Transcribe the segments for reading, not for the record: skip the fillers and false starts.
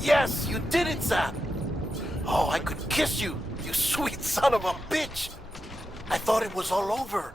Yes, you did it, Zap! Oh, I could kiss you, you sweet son of a bitch! I thought it was all over.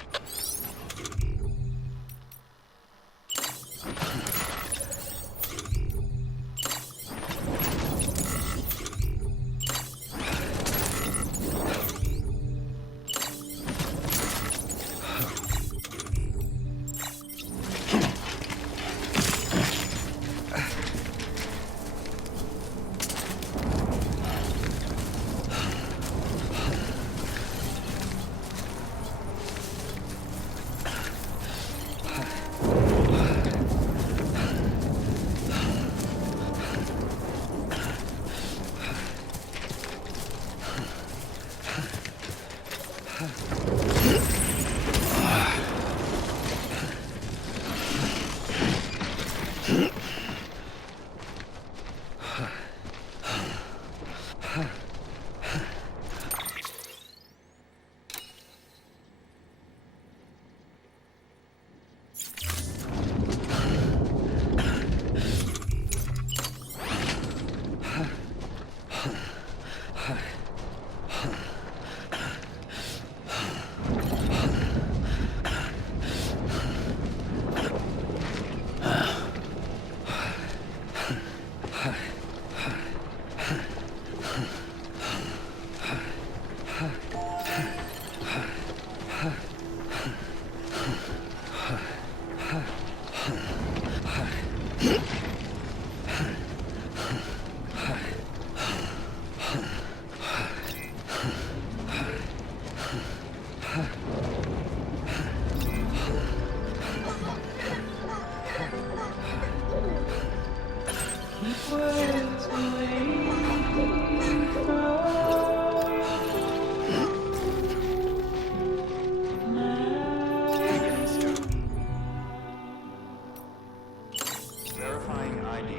Verifying ID.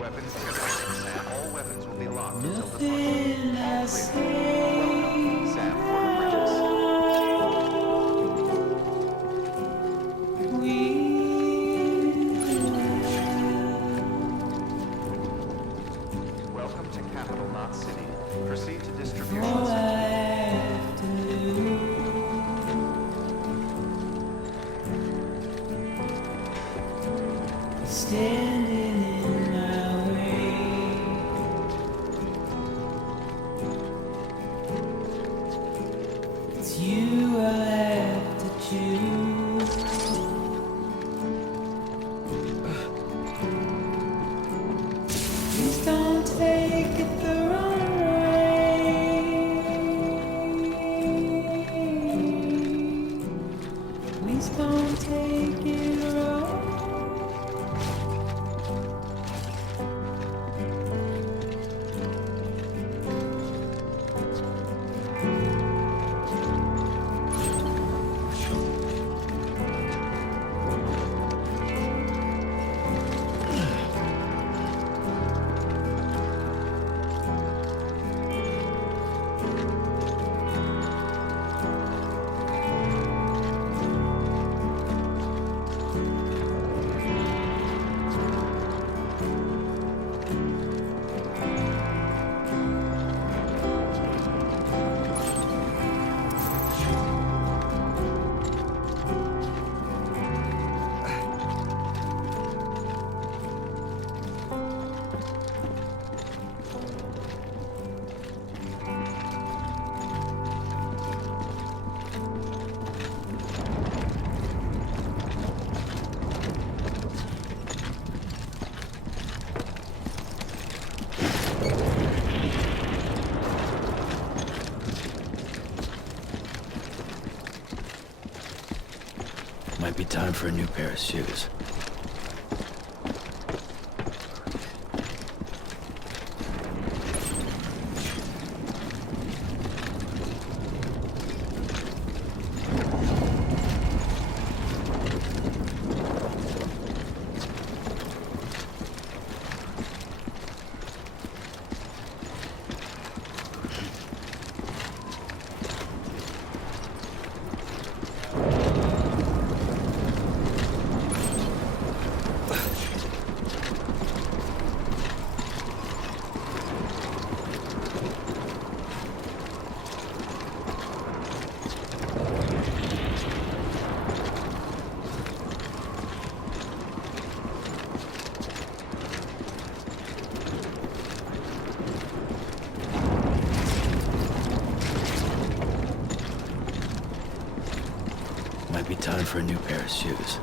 Weapons Sam. All weapons will be locked until departure. All clear. Welcome, Sam Porter Bridges. Welcome to Capital Knot City. Proceed to distribution center. Standing in my way, it's you I have to choose. Please don't take it the wrong way. Please don't take it wrong. Might be time for a new pair of shoes. for a new pair of shoes.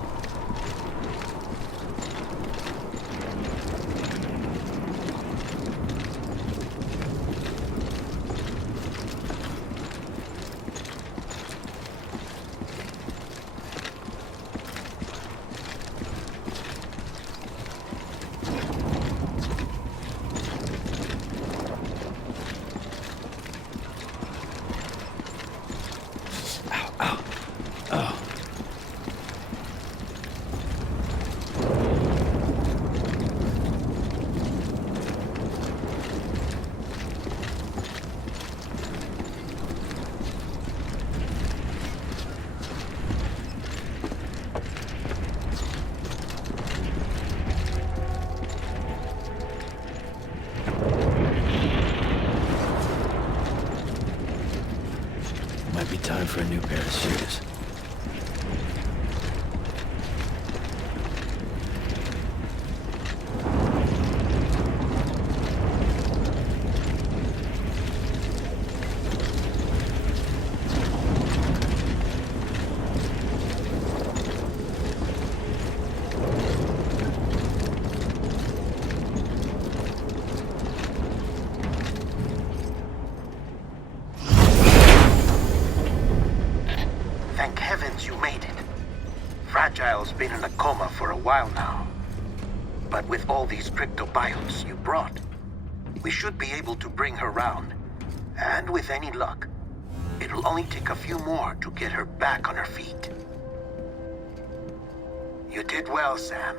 Might be time for a new pair of shoes. Thank heavens you made it. Fragile's been in a coma for a while now. But with all these cryptobiotes you brought, we should be able to bring her round. And with any luck, it'll only take a few more to get her back on her feet. You did well, Sam.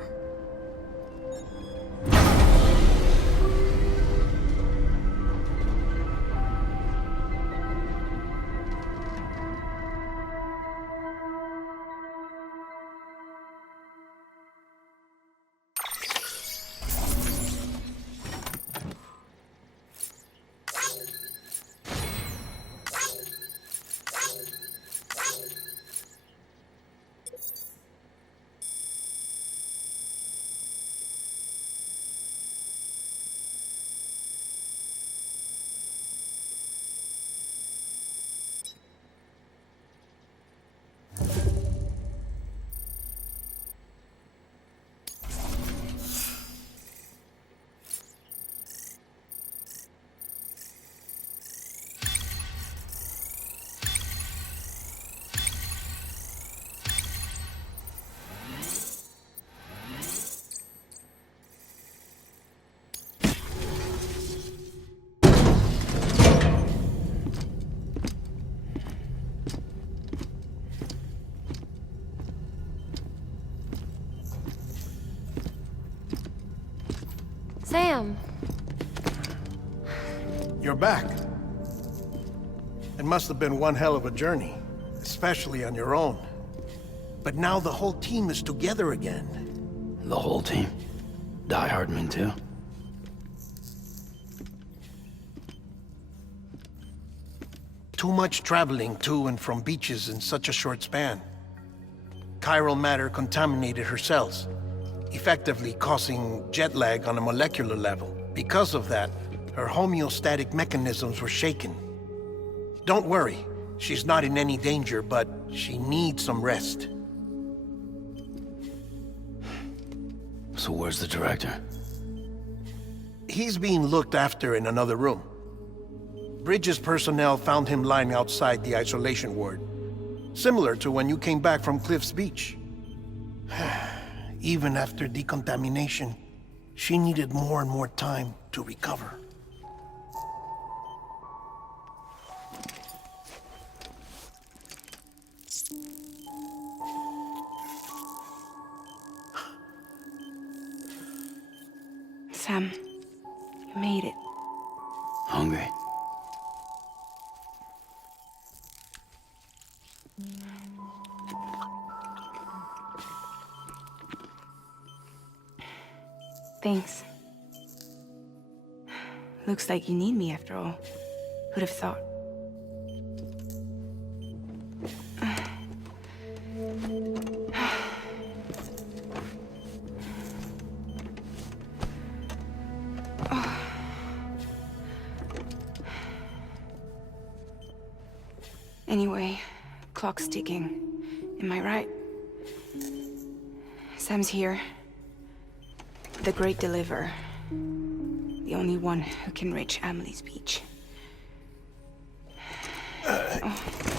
Sam. You're back. It must have been one hell of a journey, especially on your own. But now the whole team is together again. The whole team? Die Hardman too? Too much traveling to and from beaches in such a short span. Chiral matter contaminated her cells, effectively causing jet lag on a molecular level. Because of that, her homeostatic mechanisms were shaken. Don't worry, she's not in any danger, but she needs some rest. So where's the director? He's being looked after in another room. Bridges personnel found him lying outside the isolation ward, similar to when you came back from Cliff's Beach. Even after decontamination, she needed more and more time to recover. Sam, you made it. Hungry? Thanks. Looks like you need me after all. Who'd have thought? Anyway, clock's ticking. Am I right? Sam's here. The Great Deliverer. The only one who can reach Amelie's beach.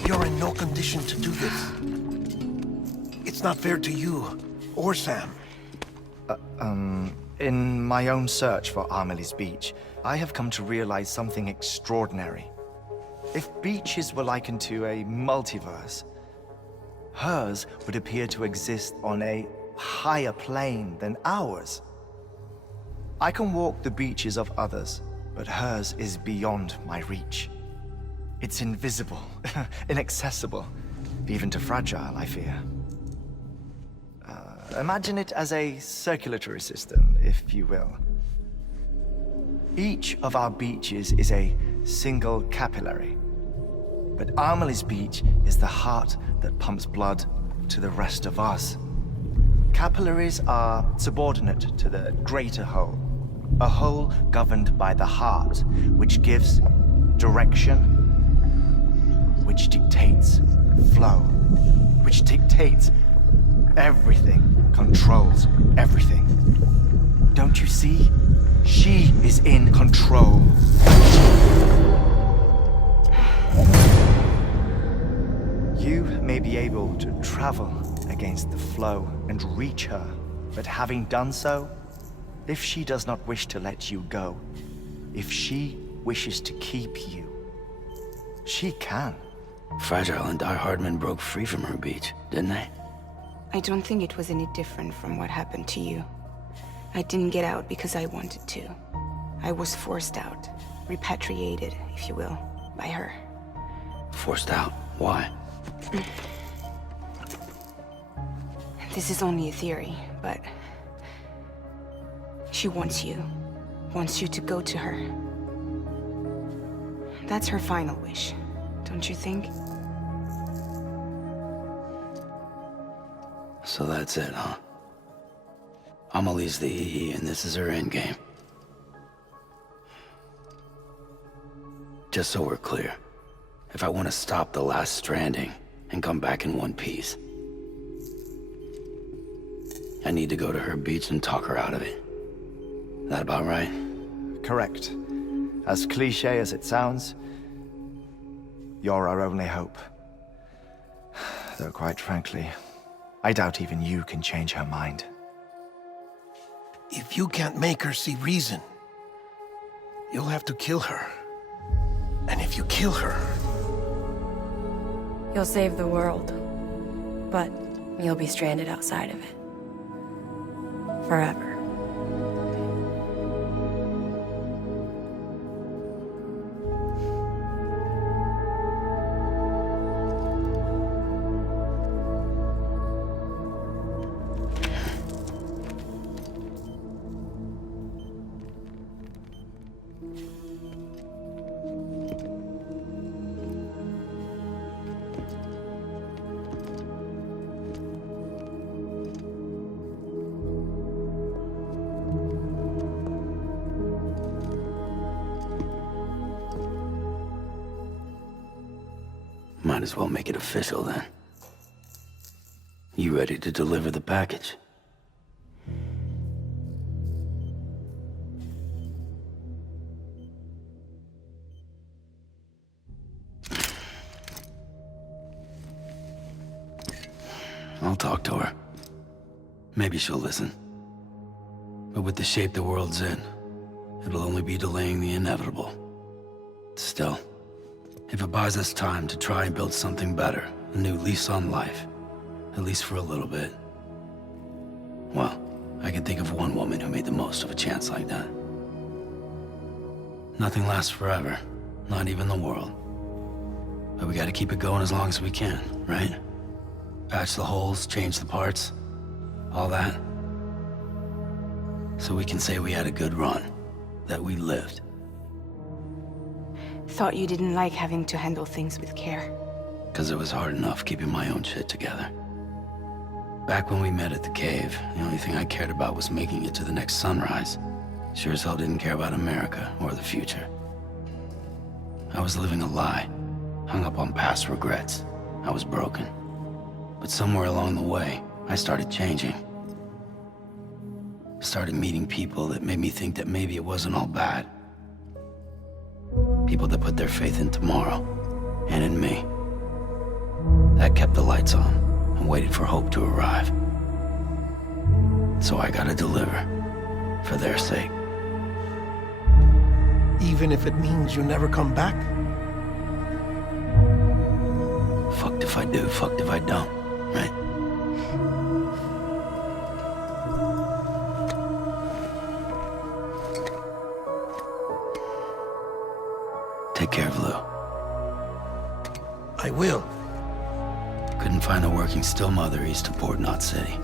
You're in no condition to do this. It's not fair to you or Sam. In my own search for Amelie's beach, I have come to realize something extraordinary. If beaches were likened to a multiverse, hers would appear to exist on a higher plane than ours. I can walk the beaches of others, but hers is beyond my reach. It's invisible, inaccessible, even to Fragile, I fear. Imagine it as a circulatory system, if you will. Each of our beaches is a single capillary, but Amelie's beach is the heart that pumps blood to the rest of us. Capillaries are subordinate to the greater whole, a whole governed by the heart, which gives direction, which dictates flow, which dictates everything, controls everything. Don't you see? She is in control. You may be able to travel against the flow and reach her, but having done so, if she does not wish to let you go, if she wishes to keep you, she can. Fragile and Die Hardman broke free from her beach, didn't they? I don't think it was any different from what happened to you. I didn't get out because I wanted to. I was forced out, repatriated, if you will, by her. Forced out? Why? This is only a theory, but she wants you to go to her. That's her final wish, don't you think? So that's it, huh? Amelie's the EE, and this is her endgame. Just so we're clear, if I want to stop the last Stranding and come back in one piece, I need to go to her beach and talk her out of it. That about right? Correct. As cliche as it sounds, you're our only hope. Though quite frankly, I doubt even you can change her mind. If you can't make her see reason, you'll have to kill her. And if you kill her... You'll save the world, but you'll be stranded outside of it. Forever. Might as well make it official then. You ready to deliver the package? I'll talk to her. Maybe she'll listen. But with the shape the world's in, it'll only be delaying the inevitable. Still, if it buys us time to try and build something better, a new lease on life, at least for a little bit, well, I can think of one woman who made the most of a chance like that. Nothing lasts forever, not even the world. But we gotta keep it going as long as we can, right? Patch the holes, change the parts, all that. So we can say we had a good run, that we lived. Thought you didn't like having to handle things with care. 'Cause it was hard enough keeping my own shit together. Back when we met at the cave, the only thing I cared about was making it to the next sunrise. Sure as hell didn't care about America or the future. I was living a lie, hung up on past regrets. I was broken. But somewhere along the way, I started changing. Started meeting people that made me think that maybe it wasn't all bad. People that put their faith in tomorrow, and in me. That kept the lights on, and waited for hope to arrive. So I gotta deliver, for their sake. Even if it means you never come back? Fucked if I do, fucked if I don't, right? Take care of Lou. I will. Couldn't find a working still mother east of Port Knot City.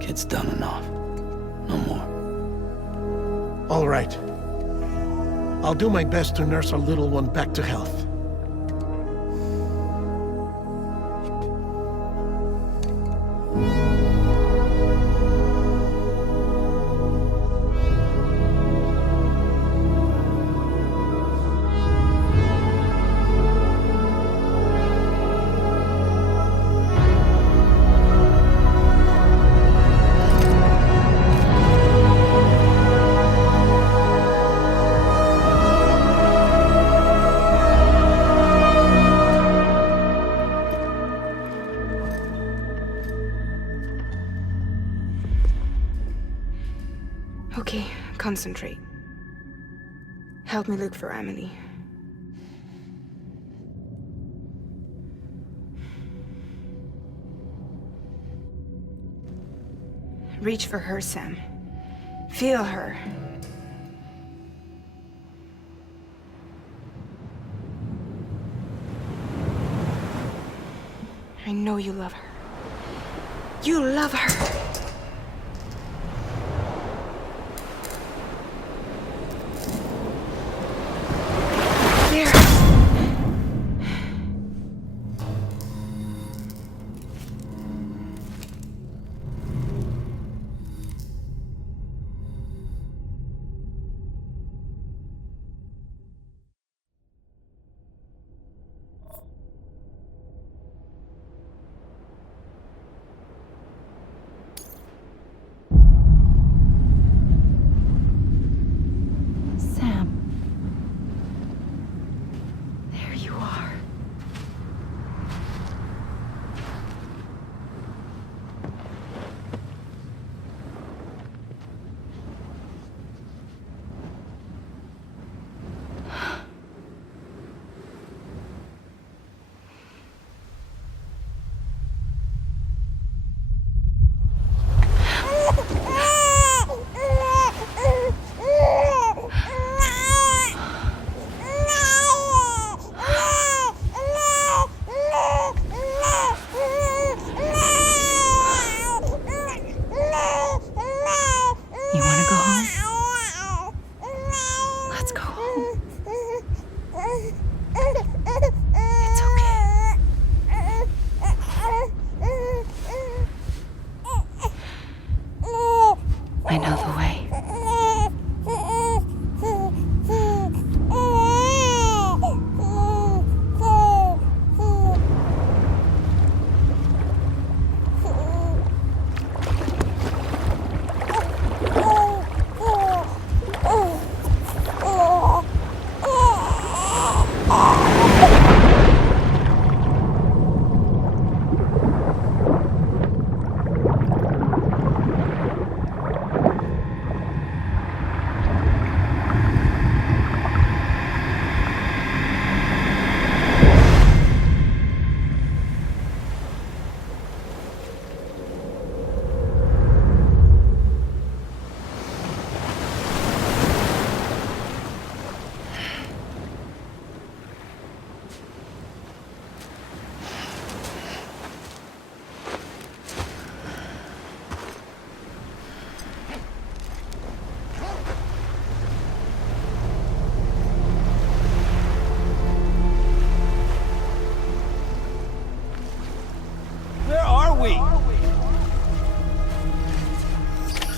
Kid's done and off. No more. All right. I'll do my best to nurse our little one back to health. Okay, concentrate. Help me look for Emily. Reach for her, Sam. Feel her. I know you love her. You love her!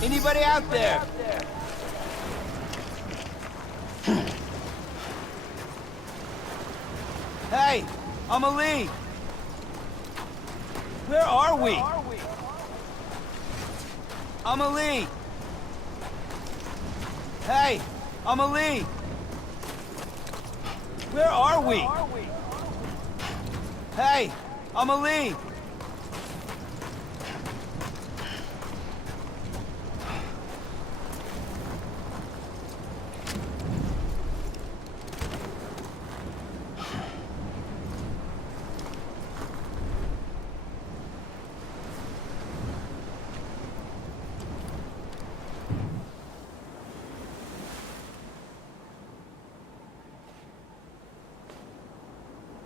Anybody out there? Hey, Amelie! Where are we? Amelie! Hey, Amelie! Where are we? Hey, Amelie!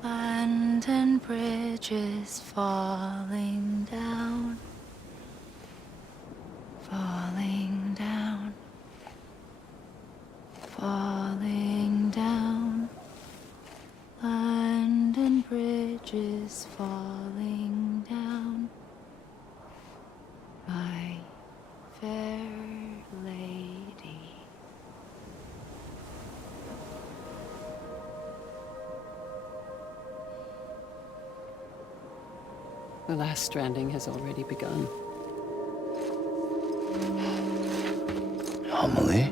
Land and bridges falling down, falling down, falling down. Land and bridges falling down, my fair lady. The last stranding has already begun. Amelie?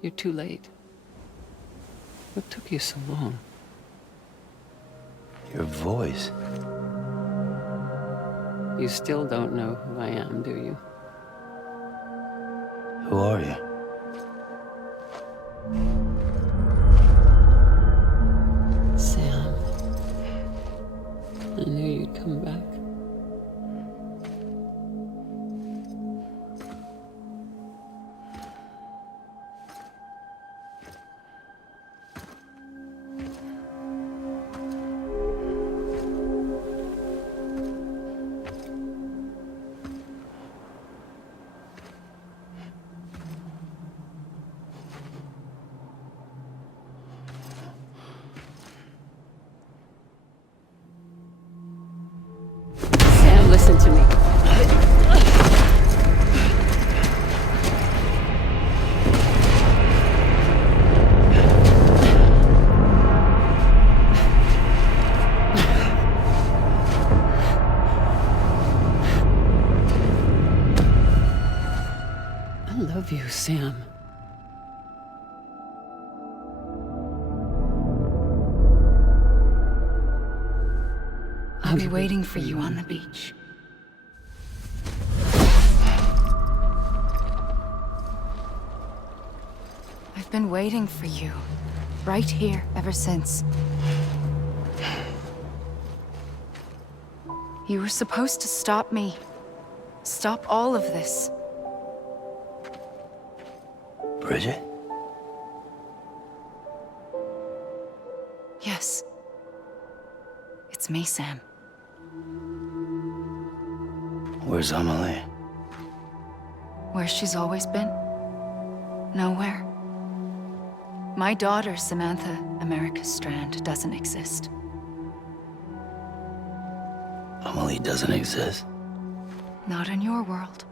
You're too late. What took you so long? Your voice. You still don't know who I am, do you? Who are you? Sam. I knew you'd come back. Sam, listen to me. I love you, Sam. I'll be waiting for you on the beach. I've been waiting for you, right here, ever since. You were supposed to stop me. Stop all of this. Bridget? Yes. It's me, Sam. Where's Amelie? Where she's always been? Nowhere. My daughter, Samantha America Strand, doesn't exist. Amelie doesn't exist? Not in your world.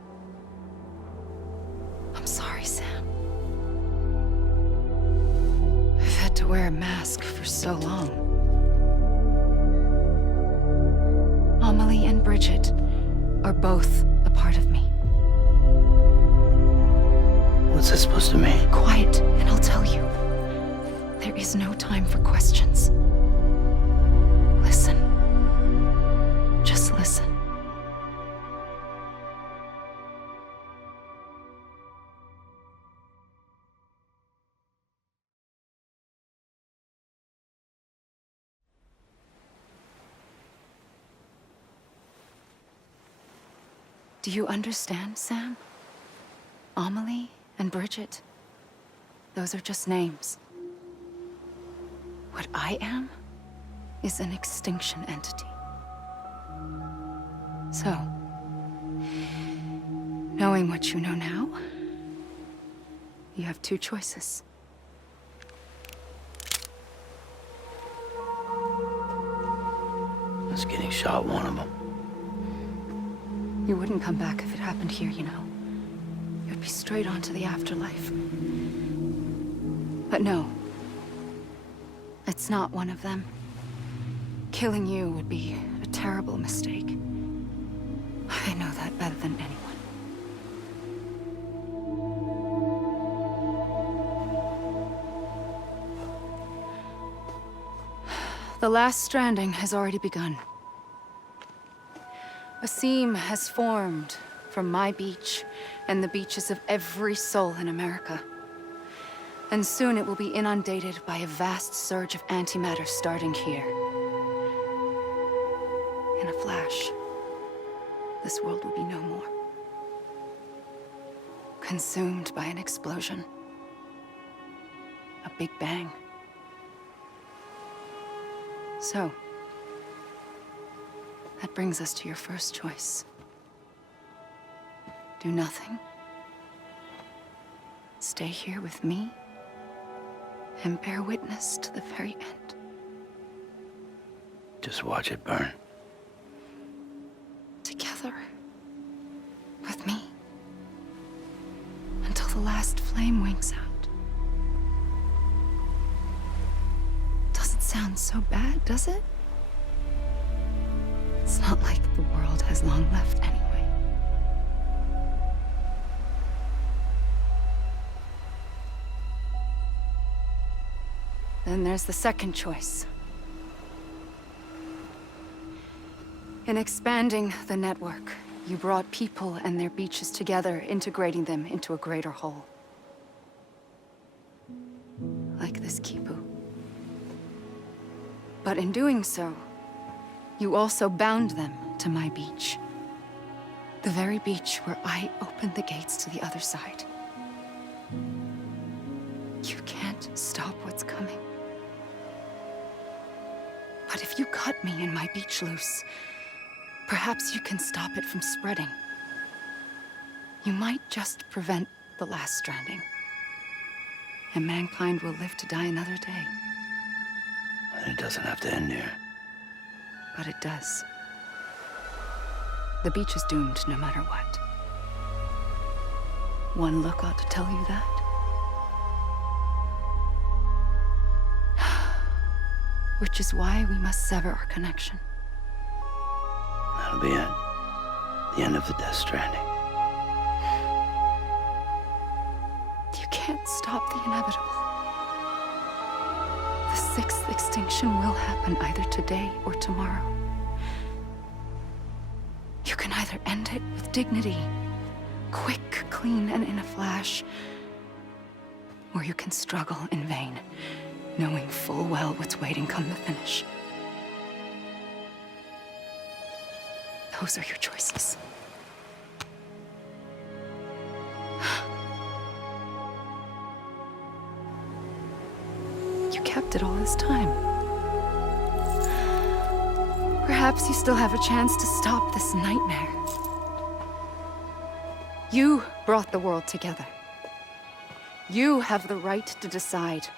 I'm sorry, Sam. I've had to wear a mask for so long. Amelie and Bridget are both a part of me. What's that supposed to mean? Quiet, and I'll tell you. There is no time for questions. Listen. Just listen. Do you understand, Sam? Amelie and Bridget, those are just names. What I am is an extinction entity. So, knowing what you know now, you have two choices. Us getting shot, one of them. You wouldn't come back if it happened here, you know. You'd be straight on to the afterlife. But no. It's not one of them. Killing you would be a terrible mistake. I know that better than anyone. The last stranding has already begun. A seam has formed from my beach and the beaches of every soul in America. And soon it will be inundated by a vast surge of antimatter starting here. In a flash, this world will be no more. Consumed by an explosion. A big bang. So, that brings us to your first choice. Do nothing. Stay here with me and bear witness to the very end. Just watch it burn. Together. With me. Until the last flame winks out. Doesn't sound so bad, does it? It's not like the world has long left anyway. Then there's the second choice. In expanding the network, you brought people and their beaches together, integrating them into a greater whole. Like this Kipu. But in doing so, you also bound them to my beach. The very beach where I opened the gates to the other side. You can't stop what's coming. But if you cut me and my beach loose, perhaps you can stop it from spreading. You might just prevent the last stranding. And mankind will live to die another day. And it doesn't have to end here. But it does. The beach is doomed no matter what. One look ought to tell you that. Which is why we must sever our connection. That'll be it. The end of the Death Stranding. You can't stop the inevitable. The sixth extinction will happen either today or tomorrow. You can either end it with dignity, quick, clean, and in a flash, or you can struggle in vain, knowing full well what's waiting come the finish. Those are your choices. You kept it all this time. Perhaps you still have a chance to stop this nightmare. You brought the world together. You have the right to decide.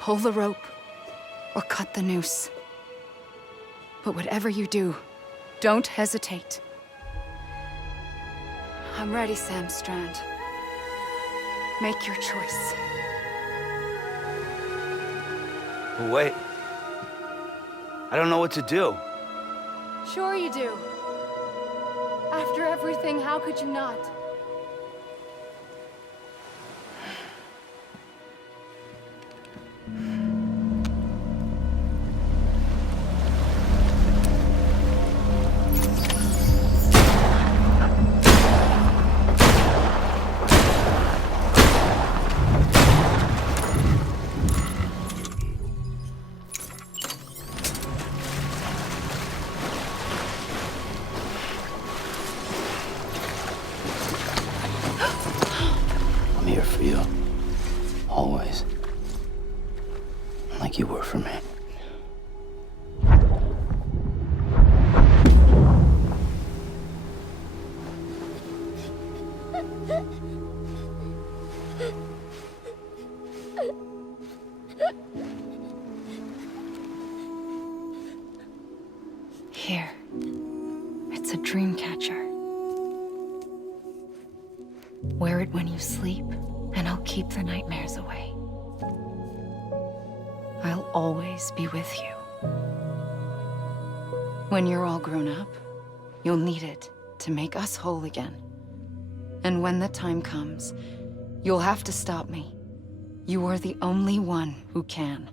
Pull the rope or cut the noose. But whatever you do, don't hesitate. I'm ready, Sam Strand. Make your choice. Wait. I don't know what to do. Sure you do. After everything, how could you not? I'm here for you. Always. Like you were for me. Here. It's a dream catcher. Wear it when you sleep, and I'll keep the nightmares away. I'll always be with you. When you're all grown up, You'll need it to make us whole again. And when the time comes, you'll have to stop me. You are the only one who can.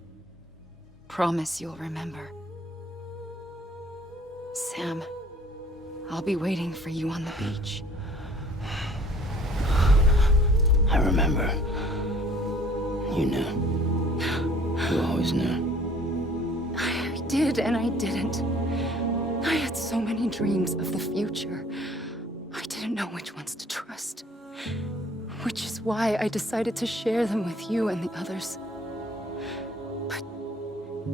Promise you'll remember. Sam, I'll be waiting for you on the beach. I remember. You knew. You always knew. I did and I didn't. I had so many dreams of the future. I didn't know which ones to trust. Which is why I decided to share them with you and the others. But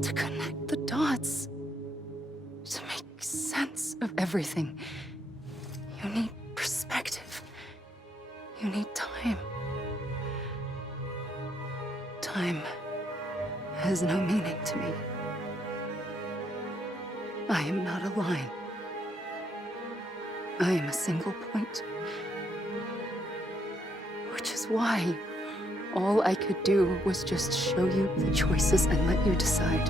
to connect the dots, to make sense of everything, you need perspective. You need time. Time has no meaning to me. I am not a line. I am a single point. Which is why all I could do was just show you the choices and let you decide.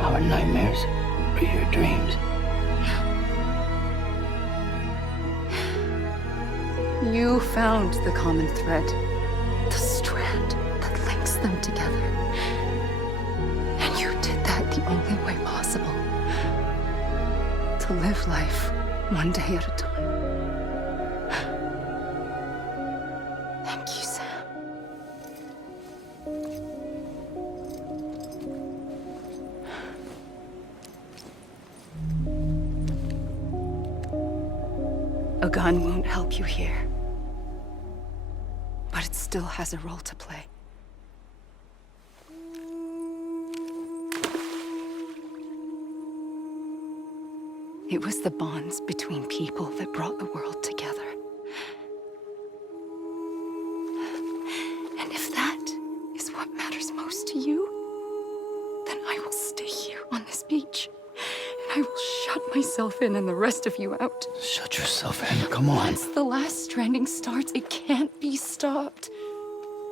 Our nightmares or your dreams? You found the common thread, the strand that links them together. And you did that the only way possible. To live life one day at a time. Thank you, Sam. A gun won't help you here. But it still has a role to play. It was the bonds between people that brought the world together. And if that is what matters most to you, then I will stay here on this beach. And I will shut myself in and the rest of you out. Shut yourself in, come on. Once the last stranding starts, it can't be stopped.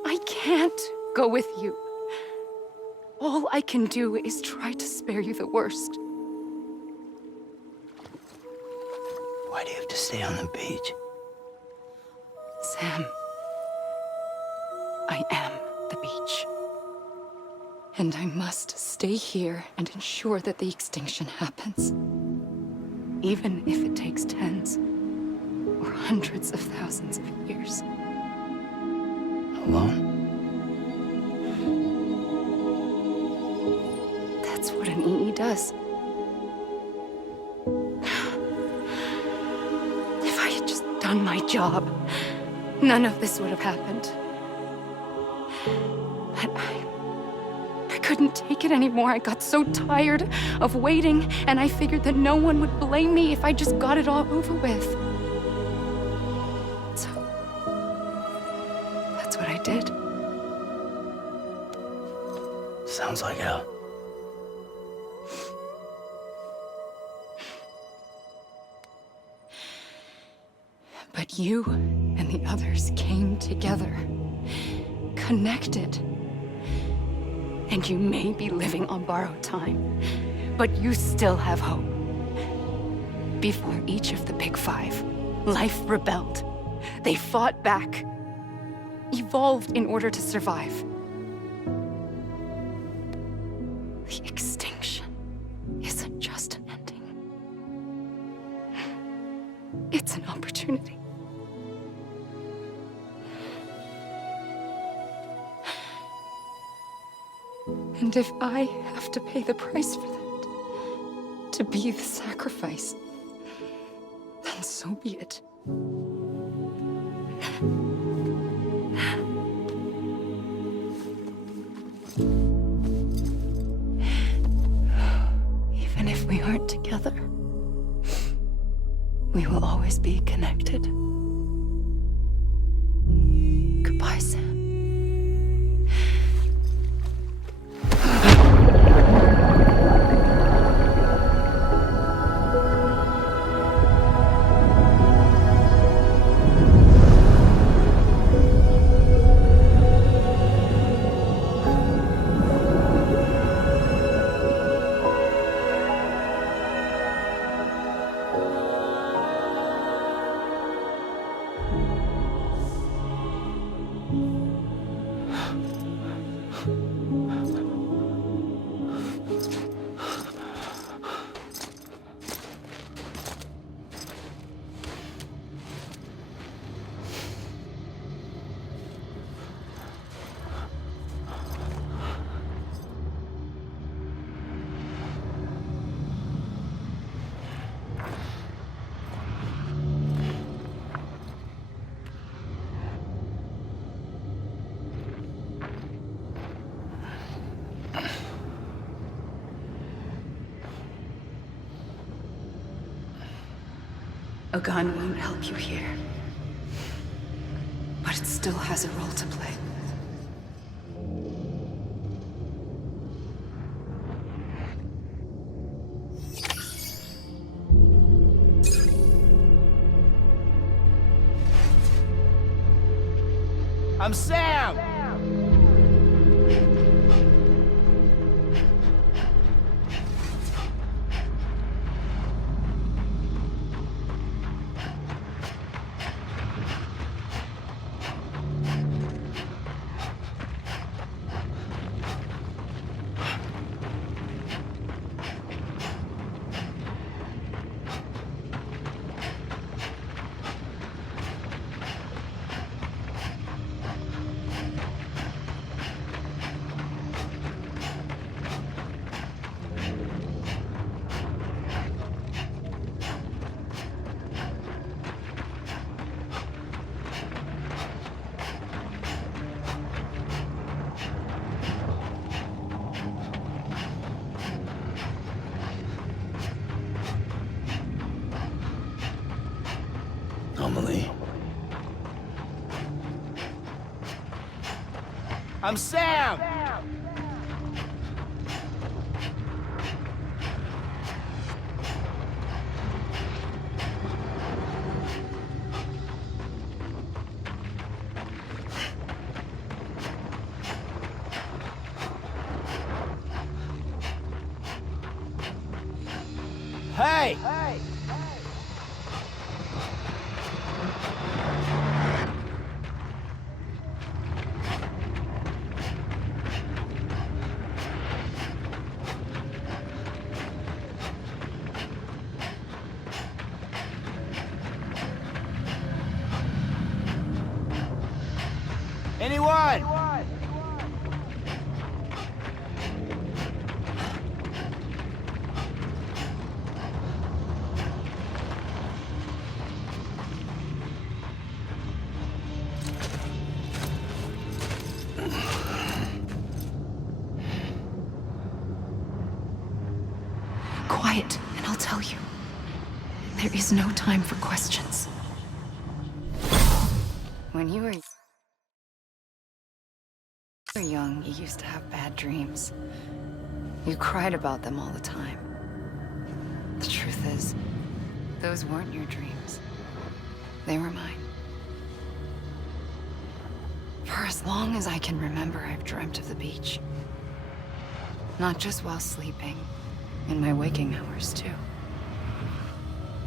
I can't go with you. All I can do is try to spare you the worst. Why do you have to stay on the beach? Sam, I am the beach. And I must stay here and ensure that the extinction happens. Even if it takes tens or hundreds of thousands of years. Alone? That's what an EE does. If I had just done my job, none of this would have happened. But I couldn't take it anymore. I got so tired of waiting, and I figured that no one would blame me if I just got it all over with. So, that's what I did. Sounds like hell. But you and the others came together, connected. And you may be living on borrowed time, but you still have hope. Before each of the Big Five, life rebelled. They fought back, evolved in order to survive. The extinction isn't just an ending. It's an opportunity. And if I have to pay the price for that, to be the sacrifice, then so be it. Even if we aren't together, we will always be connected. Goodbye, Sam. A gun won't help you here. But it still has a role to play. I'm Sam! Amelie. I'm Sam! Hey! Anyone? Quiet, and I'll tell you. There is no time for questions. When you were young, you used to have bad dreams. You cried about them all the time. The truth is, those weren't your dreams. They were mine. For as long as I can remember, I've dreamt of the beach. Not just while sleeping, in my waking hours, too.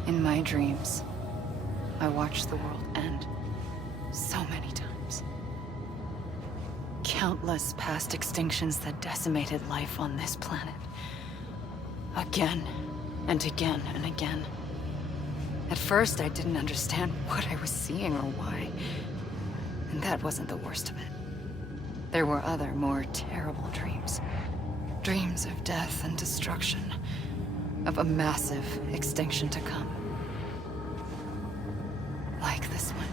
In my dreams, I watched the world end so many times. Countless past extinctions that decimated life on this planet. Again, and again, and again. At first, I didn't understand what I was seeing or why. And that wasn't the worst of it. There were other, more terrible dreams. Dreams of death and destruction. Of a massive extinction to come. Like this one.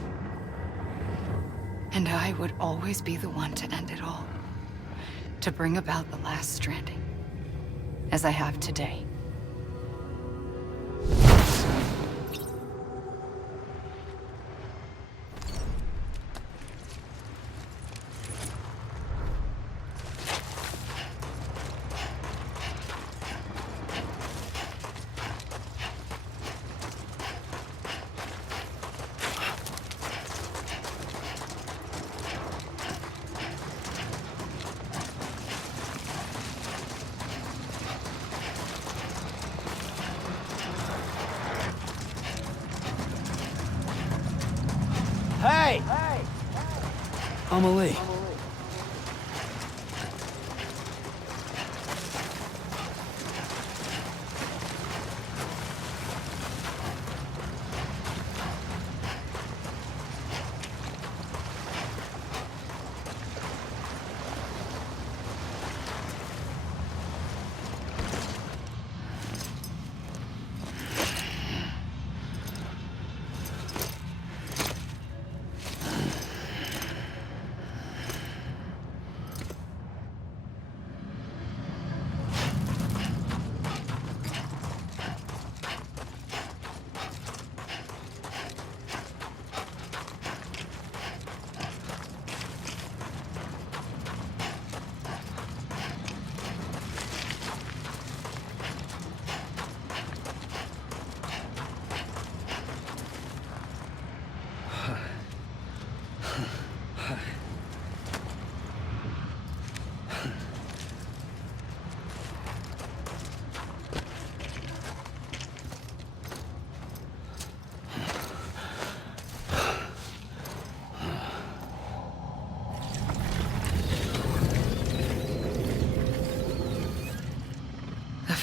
And I would always be the one to end it all. To bring about the last stranding. As I have today. Hey! Amelie.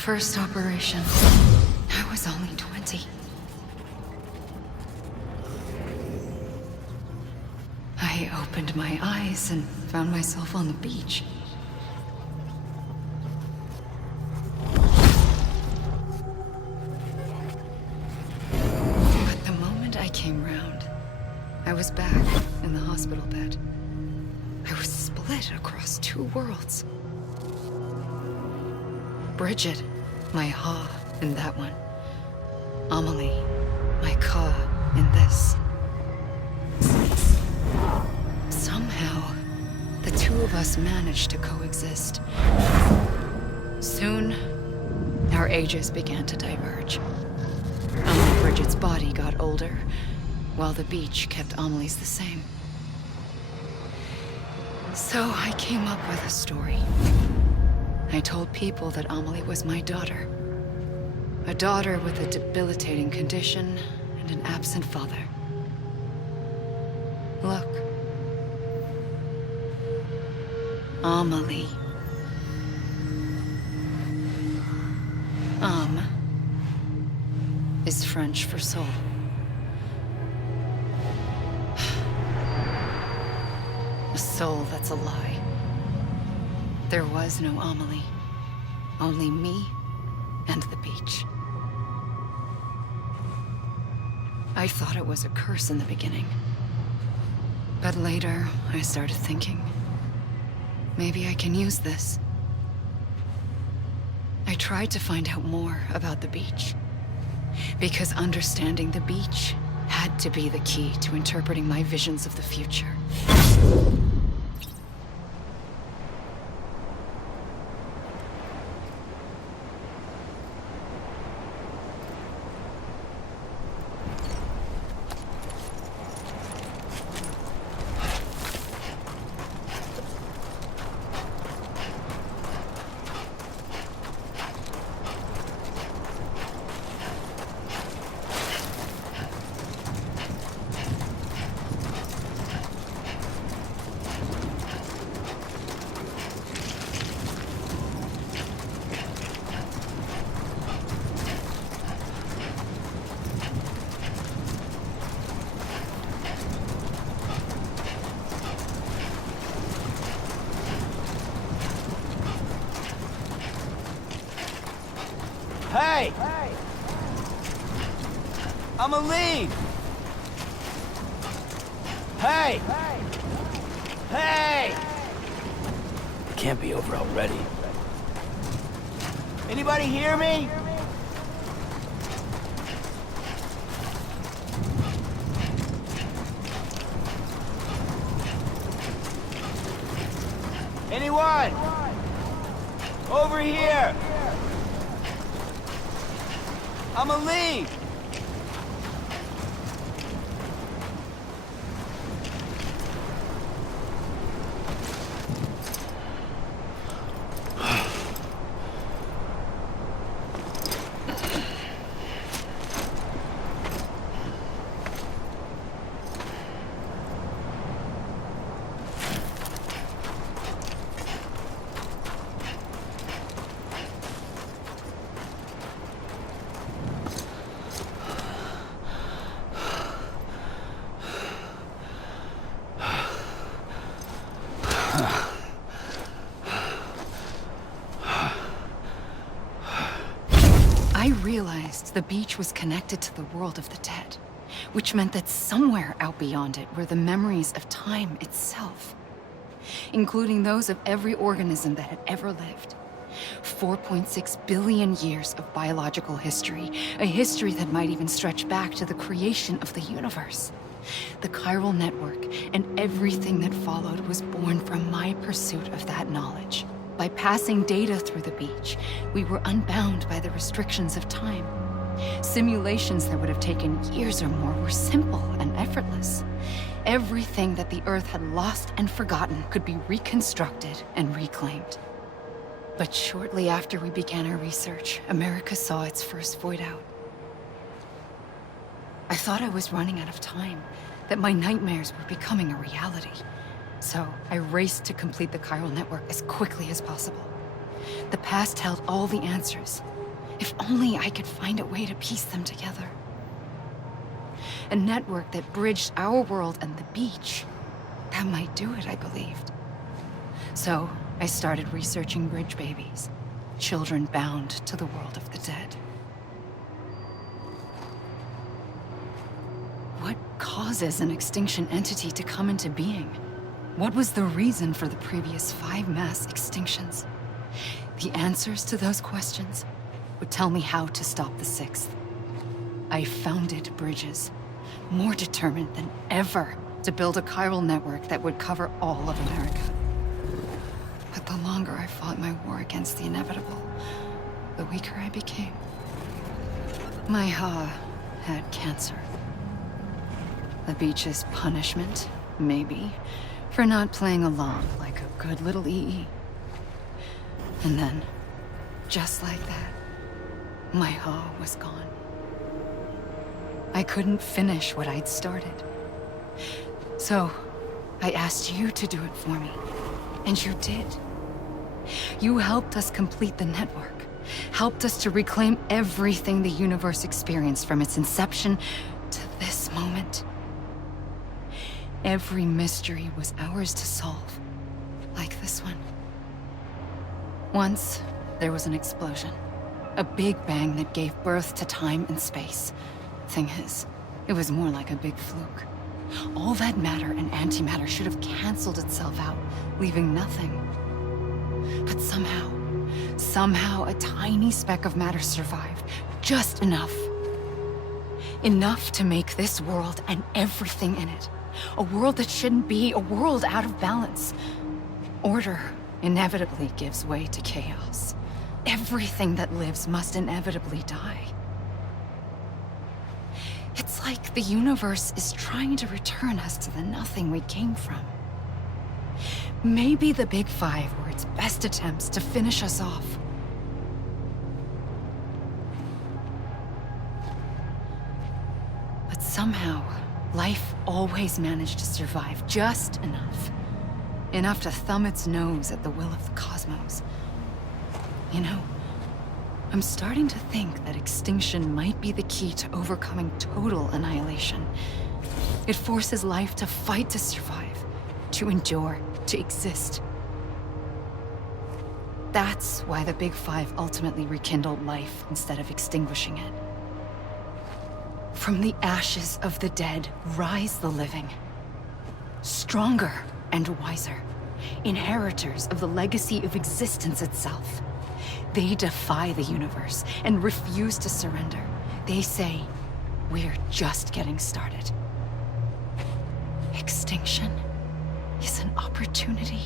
first operation, I was only 20. I opened my eyes and found myself on the beach. But the moment I came round, I was back in the hospital bed. I was split across two worlds. Bridget, my Ha in that one. Amelie, my Ka in this. Somehow, the two of us managed to coexist. Soon, our ages began to diverge. Bridget's body got older, while the beach kept Amelie's the same. So I came up with a story. I told people that Amelie was my daughter. A daughter with a debilitating condition and an absent father. Look. Amelie. Is French for soul. A soul that's a lie. There was no Amelie. Only me and the beach. I thought it was a curse in the beginning. But later, I started thinking, maybe I can use this. I tried to find out more about the beach. Because understanding the beach had to be the key to interpreting my visions of the future. Hey! I'ma leave! Hey! Hey! It can't be over already. Anybody hear me? Anyone? Over here! I'ma leave! I realized the beach was connected to the world of the dead, which meant that somewhere out beyond it were the memories of time itself, including those of every organism that had ever lived. 4.6 billion years of biological history, a history that might even stretch back to the creation of the universe. The chiral network and everything that followed was born from my pursuit of that knowledge. By passing data through the beach, we were unbound by the restrictions of time. Simulations that would have taken years or more were simple and effortless. Everything that the Earth had lost and forgotten could be reconstructed and reclaimed. But shortly after we began our research, America saw its first void out. I thought I was running out of time, that my nightmares were becoming a reality. So I raced to complete the chiral network as quickly as possible. The past held all the answers, If only I could find a way to piece them together. A network that bridged our world and the beach. That might do it, I believed. So, I started researching bridge babies. Children bound to the world of the dead. What causes an extinction entity to come into being? What was the reason for the previous 5 mass extinctions? The answers to those questions would tell me how to stop the 6th. I founded bridges, more determined than ever to build a chiral network that would cover all of America. But the longer I fought my war against the inevitable, the weaker I became. My Ha had cancer. The beach's punishment, maybe, for not playing along like a good little EE. And then, just like that, my Ha was gone. I couldn't finish what I'd started. So, I asked you to do it for me, and you did. You helped us complete the network, helped us to reclaim everything the universe experienced from its inception to this moment. Every mystery was ours to solve, like this one. Once, there was an explosion. A big bang that gave birth to time and space. Thing is, it was more like a big fluke. All that matter and antimatter should have canceled itself out, leaving nothing. But somehow a tiny speck of matter survived. Just enough. Enough to make this world and everything in it. A world that shouldn't be, a world out of balance. Order inevitably gives way to chaos. Everything that lives must inevitably die. It's like the universe is trying to return us to the nothing we came from. Maybe the Big Five were its best attempts to finish us off. But somehow, life always managed to survive just enough. Enough to thumb its nose at the will of the cosmos. You know, I'm starting to think that extinction might be the key to overcoming total annihilation. It forces life to fight to survive, to endure, to exist. That's why the Big Five ultimately rekindled life instead of extinguishing it. From the ashes of the dead rise the living. Stronger and wiser. Inheritors of the legacy of existence itself. They defy the universe and refuse to surrender. They say, we're just getting started. Extinction is an opportunity.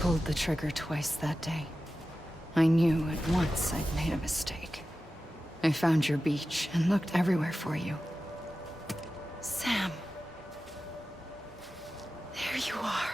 pulled the trigger twice that day. I knew at once I'd made a mistake. I found your beach and looked everywhere for you. Sam. There you are.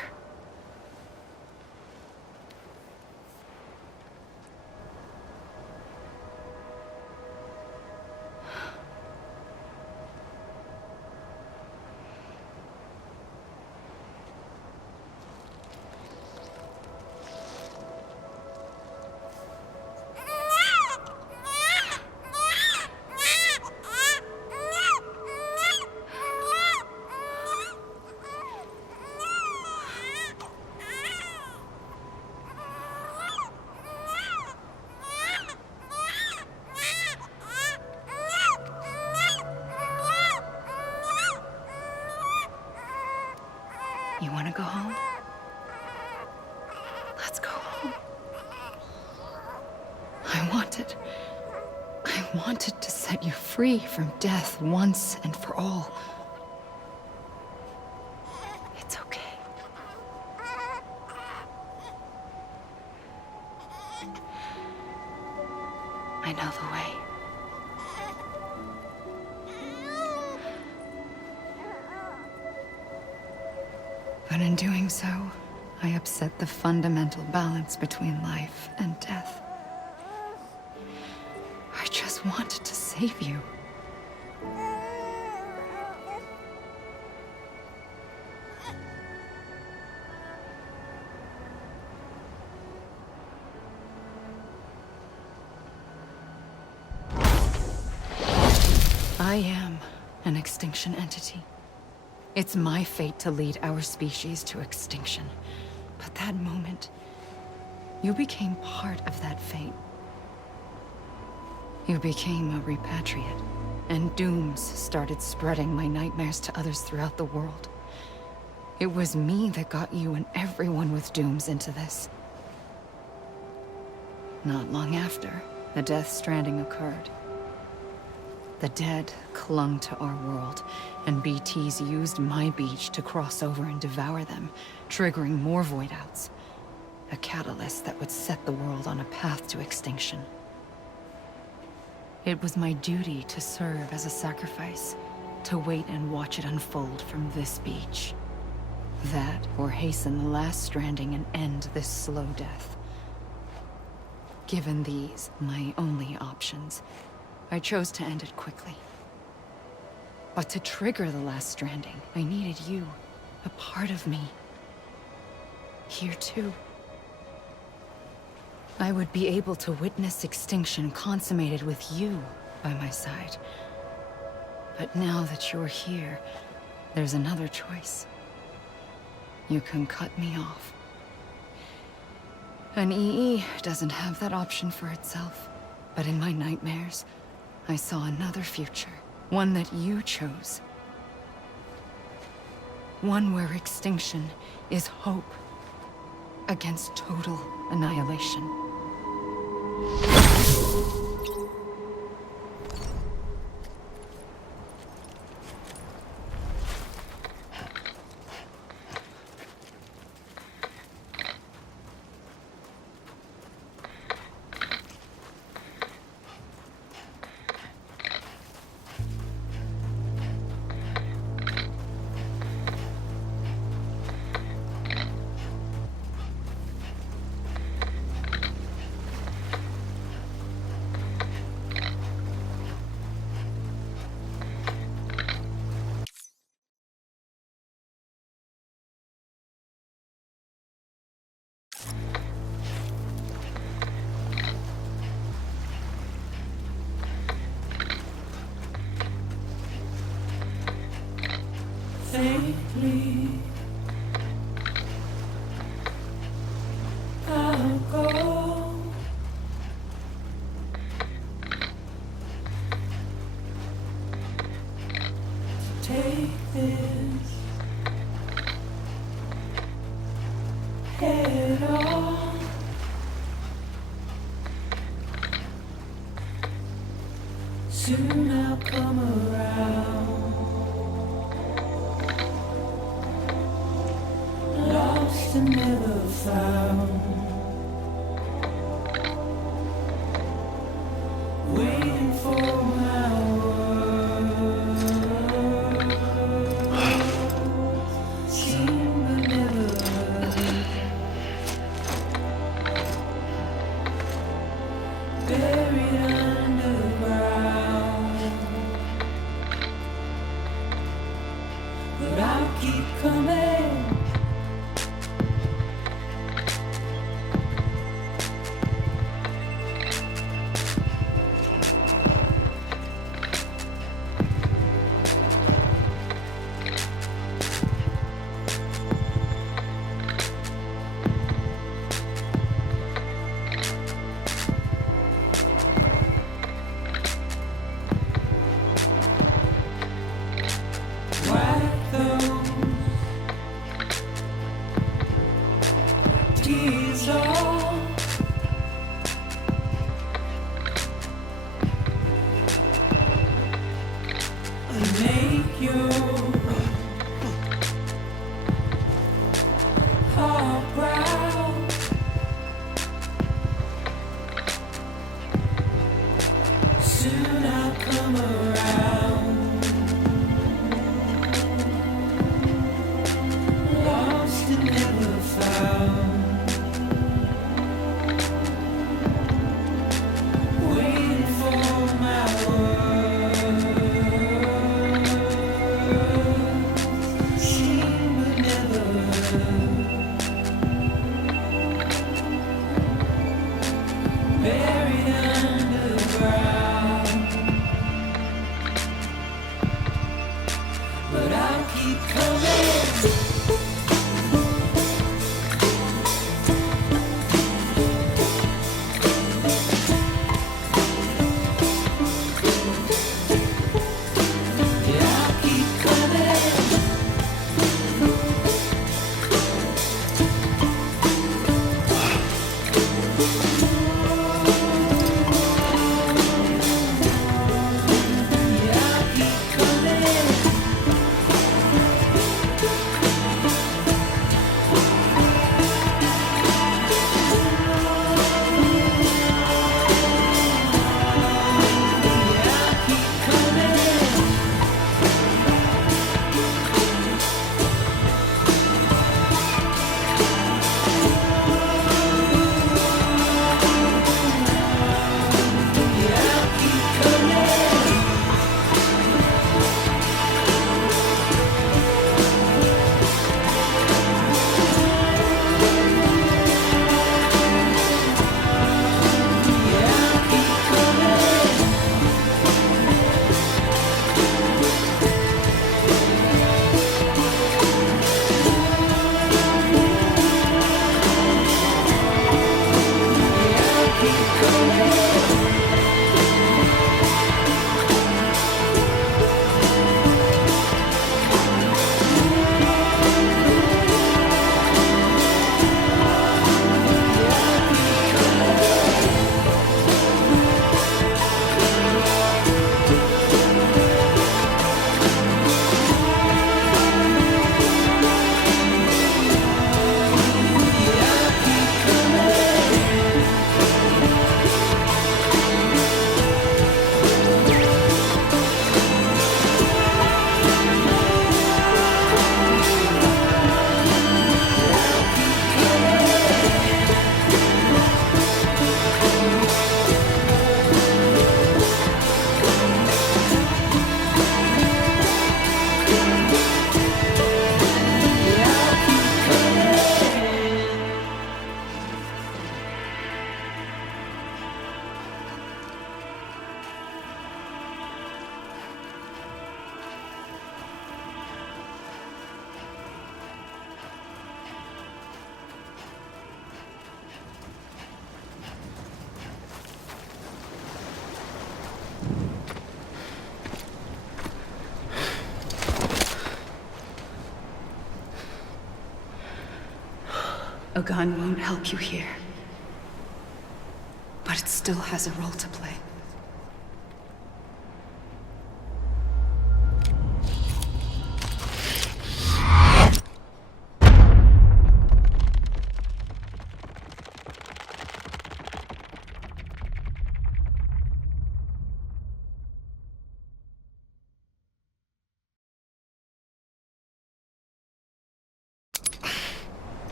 You want to go home? Let's go home. I wanted to set you free from death once and for all. It's okay. I know the way. But in doing so, I upset the fundamental balance between life and death. I just wanted to save you. I am an extinction entity. It's my fate to lead our species to extinction. But that moment, you became part of that fate. You became a repatriate, and dooms started spreading my nightmares to others throughout the world. It was me that got you and everyone with dooms into this. Not long after, the Death Stranding occurred. The dead clung to our world, and BTs used my beach to cross over and devour them, triggering more void outs. A catalyst that would set the world on a path to extinction. It was my duty to serve as a sacrifice, to wait and watch it unfold from this beach. That, or hasten the last stranding and end this slow death. Given these, my only options, I chose to end it quickly. But to trigger the last stranding, I needed you, a part of me. Here too. I would be able to witness extinction consummated with you by my side. But now that you're here, there's another choice. You can cut me off. An EE doesn't have that option for itself. But in my nightmares, I saw another future. One that you chose. One where extinction is hope against total annihilation. Safely, I'll go. Take this head on. Soon I'll come around. Lost and never found. found. Waiting for my words, seen but never heard. Buried underground, but I'll keep coming. Wipe those tears off. And make your heart proud. Soon I'll come around. Lost and never found. Waiting for my words, seen but never heard. Buried underground, but I'll keep coming. Yeah, I'll keep coming. Yeah, I'll keep coming. Yeah, I'll keep coming. Yeah, I'll keep coming. Yeah, I'll keep coming. Yeah, I'll keep coming. A gun won't help you here, but it still has a role to play.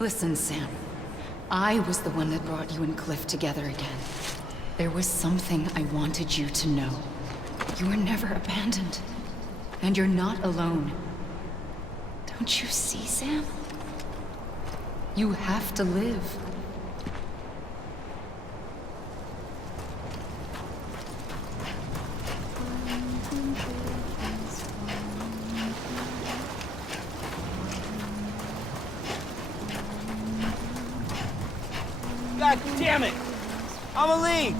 Listen, Sam. I was the one that brought you and Cliff together again. There was something I wanted you to know. You were never abandoned. And you're not alone. Don't you see, Sam? You have to live. God damn it! Amelie!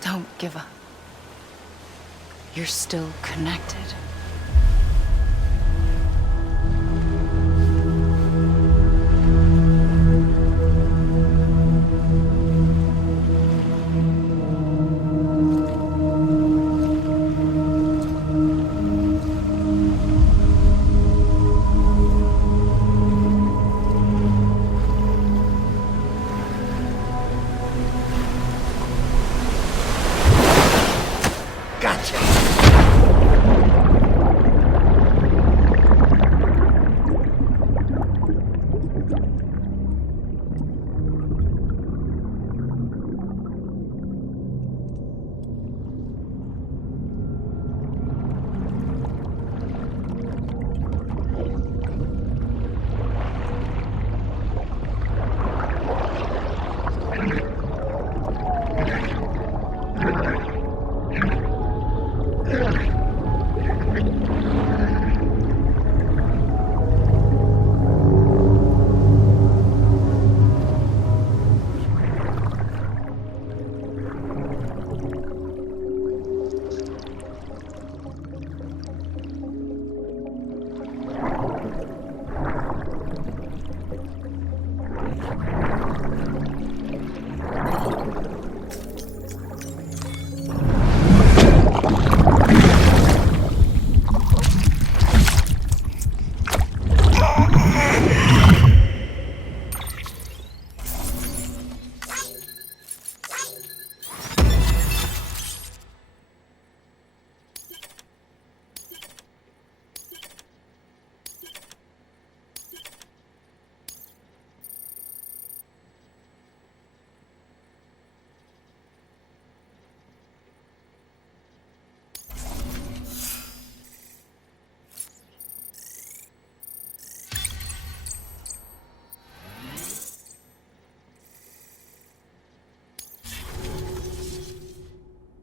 Don't give up. You're still connected.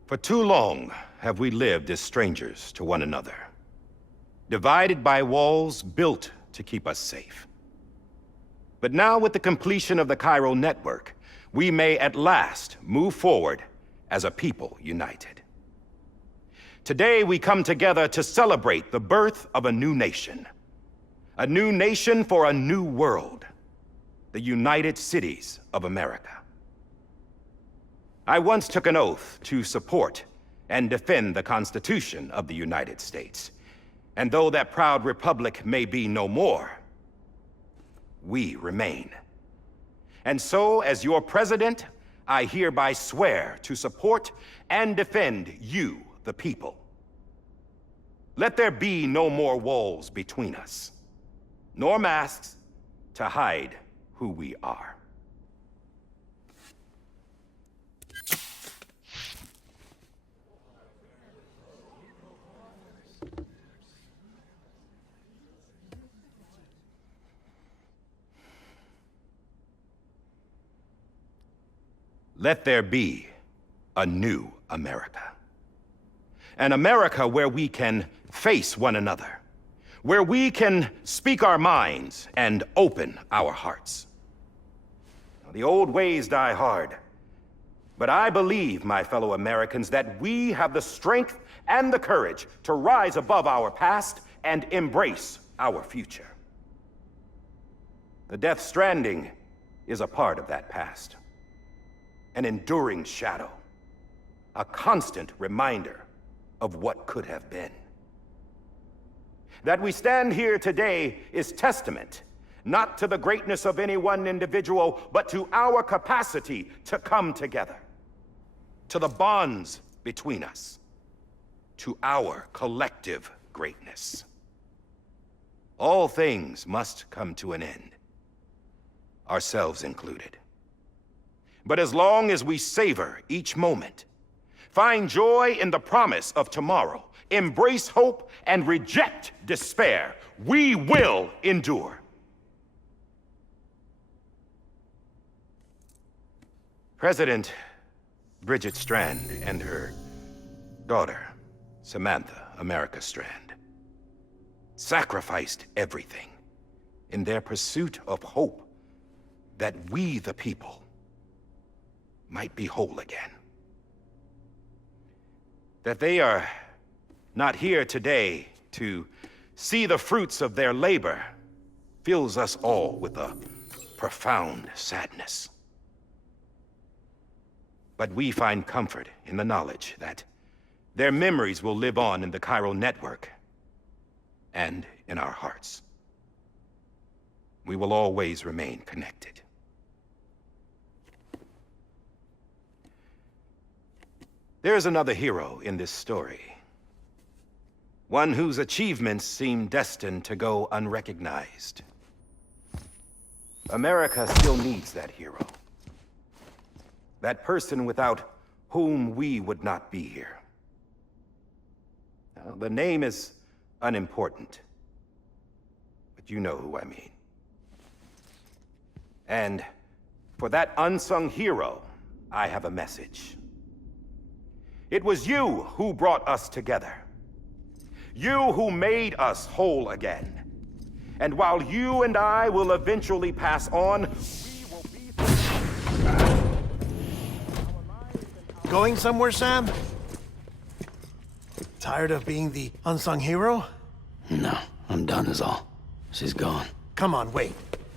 For too long have we lived as strangers to one another, divided by walls built to keep us safe. But now, with the completion of the chiral network, we may at last move forward as a people united. Today we come together to celebrate the birth of a new nation for a new world, the United Cities of America. I once took an oath to support and defend the Constitution of the United States. And though that proud republic may be no more, we remain. And so, as your president, I hereby swear to support and defend you, the people. Let there be no more walls between us, nor masks to hide who we are. let there be a new America. An America where we can face one another, where we can speak our minds and open our hearts. Now, the old ways die hard, but I believe, my fellow Americans, that we have the strength and the courage to rise above our past and embrace our future. The Death Stranding is a part of that past. An enduring shadow. A constant reminder of what could have been. That we stand here today is testament, not to the greatness of any one individual, but to our capacity to come together. To the bonds between us. To our collective greatness. All things must come to an end. Ourselves included. But as long as we savor each moment, find joy in the promise of tomorrow, embrace hope, and reject despair, we will endure. President Bridget Strand and her daughter, Samantha America Strand, sacrificed everything in their pursuit of hope that we, the people, might be whole again. That they are not here today to see the fruits of their labor fills us all with a profound sadness. But we find comfort in the knowledge that their memories will live on in the chiral network and in our hearts. We will always remain connected. There's another hero in this story. One whose achievements seem destined to go unrecognized. America still needs that hero. That person without whom we would not be here. Now, the name is unimportant, but you know who I mean. And for that unsung hero, I have a message. It was you who brought us together. You who made us whole again. And while you and I will eventually pass on, we will be... Going somewhere, Sam? Tired of being the unsung hero? No, I'm done is all. She's gone. Come on, wait.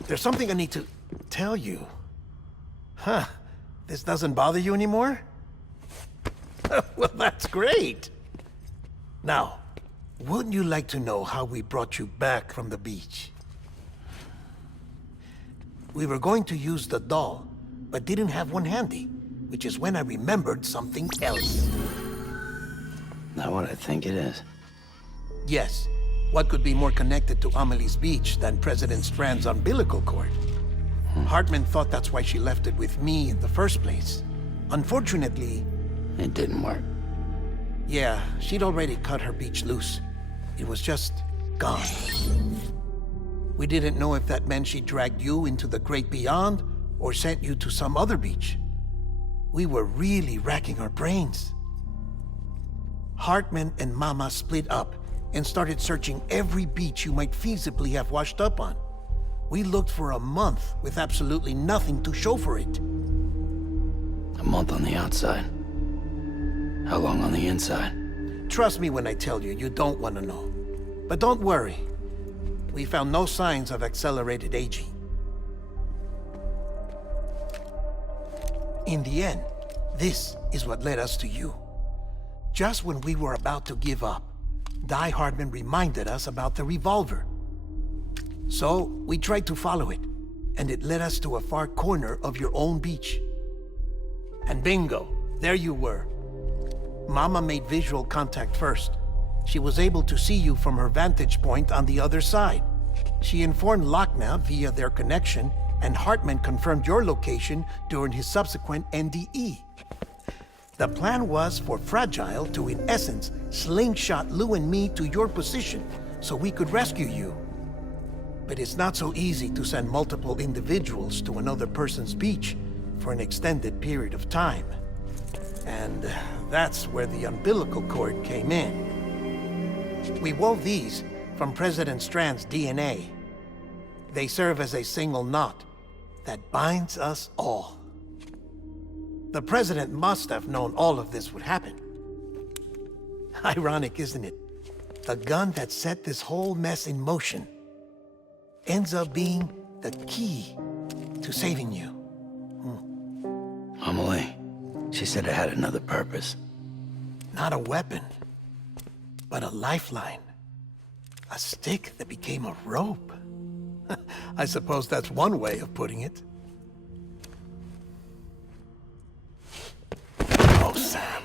There's something I need to tell you. Huh. This doesn't bother you anymore? Well, that's great. Now, wouldn't you like to know how we brought you back from the beach? We were going to use the doll, but didn't have one handy, which is when I remembered something else. Not what I think it is. Yes. What could be more connected to Amelie's beach than President Strand's umbilical cord? Hartman thought that's why she left it with me in the first place. Unfortunately... It didn't work. Yeah, she'd already cut her beach loose. It was just gone. We didn't know if that meant she dragged you into the great beyond or sent you to some other beach. We were really racking our brains. Hartman and Mama split up and started searching every beach you might feasibly have washed up on. We looked for a month with absolutely nothing to show for it. A month on the outside. How long on the inside? Trust me when I tell you, you don't want to know. But don't worry. We found no signs of accelerated aging. In the end, this is what led us to you. Just when we were about to give up, Die Hardman reminded us about the revolver. So, we tried to follow it, and it led us to a far corner of your own beach. And bingo, there you were. Mama made visual contact first. She was able to see you from her vantage point on the other side. She informed Lochna via their connection, and Hartman confirmed your location during his subsequent NDE. The plan was for Fragile to, in essence, slingshot Lou and me to your position so we could rescue you. But it's not so easy to send multiple individuals to another person's beach, for an extended period of time. And that's where the umbilical cord came in. We wove these from President Strand's DNA. They serve as a single knot that binds us all. The President must have known all of this would happen. Ironic, isn't it? The gun that set this whole mess in motion ends up being the key to saving you. Amelie, she said it had another purpose. Not a weapon, but a lifeline. A stick that became a rope. I suppose that's one way of putting it. Oh, Sam.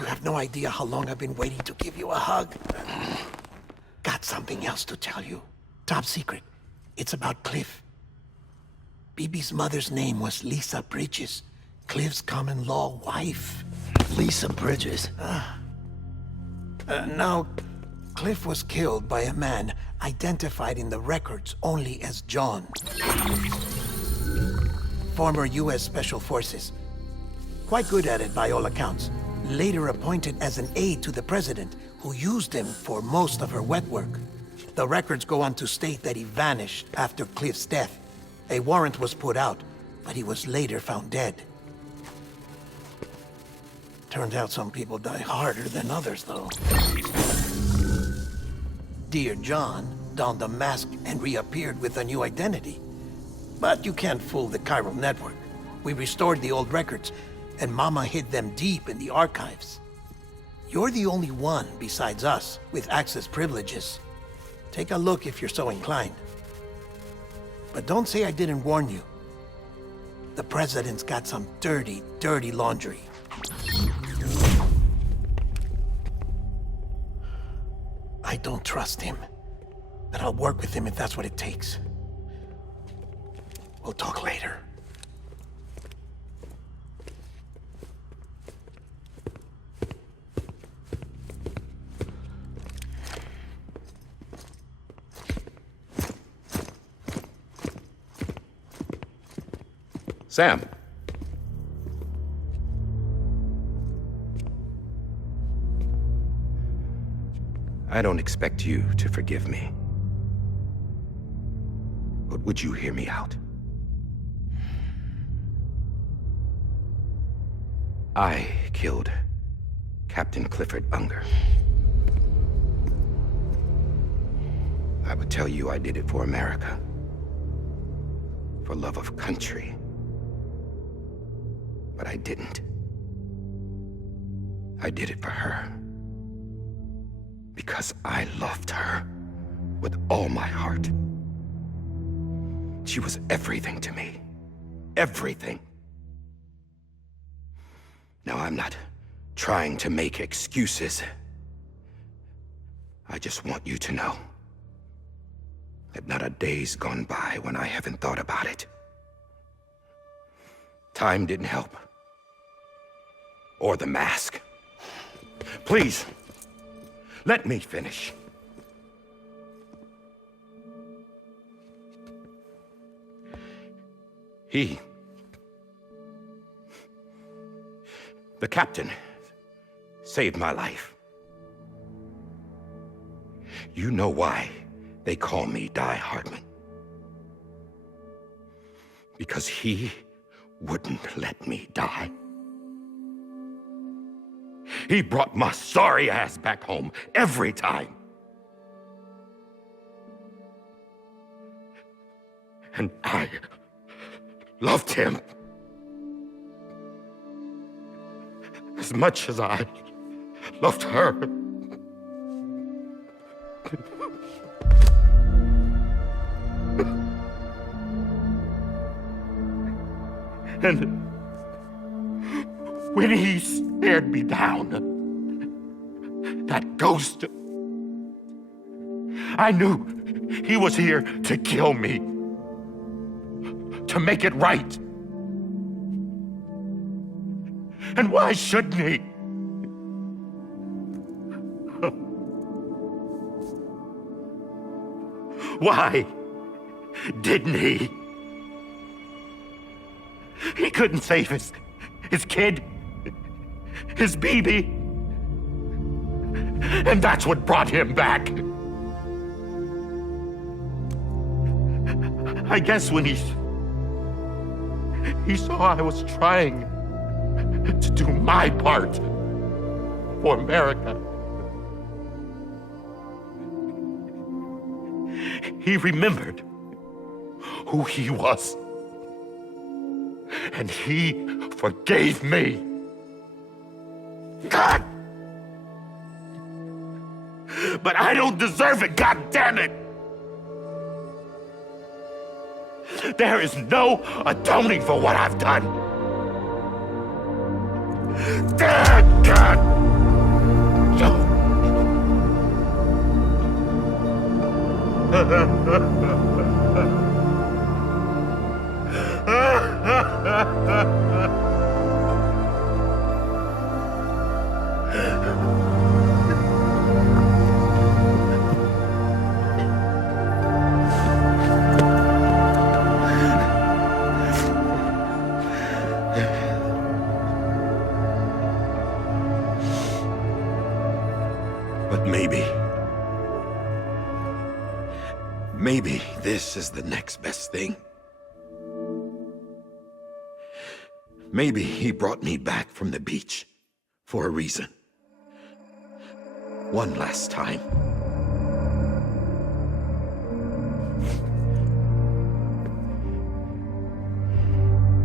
You have no idea how long I've been waiting to give you a hug. Got something else to tell you. Top secret. It's about Cliff. Bibi's mother's name was Lisa Bridges, Cliff's common-law wife. Lisa Bridges? Now, Cliff was killed by a man identified in the records only as John. Former U.S. Special Forces. Quite good at it by all accounts. Later appointed as an aide to the president, who used him for most of her wet work. The records go on to state that he vanished after Cliff's death. A warrant was put out, but he was later found dead. Turned out some people die harder than others, though. Dear John donned a mask and reappeared with a new identity. But you can't fool the chiral network. We restored the old records, and Mama hid them deep in the archives. You're the only one besides us with access privileges. Take a look if you're so inclined. But don't say I didn't warn you. The president's got some dirty, dirty laundry. I don't trust him, but I'll work with him if that's what it takes. We'll talk later. Sam. I don't expect you to forgive me. But would you hear me out? I killed Captain Clifford Unger. I would tell you I did it for America. For love of country. But I didn't. I did it for her. Because I loved her with all my heart. She was everything to me. Everything. Now, I'm not trying to make excuses. I just want you to know that not a day's gone by when I haven't thought about it. Time didn't help. Or the mask. Please, let me finish. The captain, saved my life. You know why they call me Die Hardman. Because he wouldn't let me die. He brought my sorry ass back home every time. And I loved him as much as I loved her. And when he stared me down, that ghost, I knew he was here to kill me, to make it right. And why shouldn't he? Why didn't he? He couldn't save his kid, his baby. And that's what brought him back. I guess when he saw I was trying to do my part for America, he remembered who he was. And he forgave me. God! But I don't deserve it, God damn it! There is no atoning for what I've done. God! But maybe this is the next best thing. Maybe he brought me back from the beach for a reason. One last time.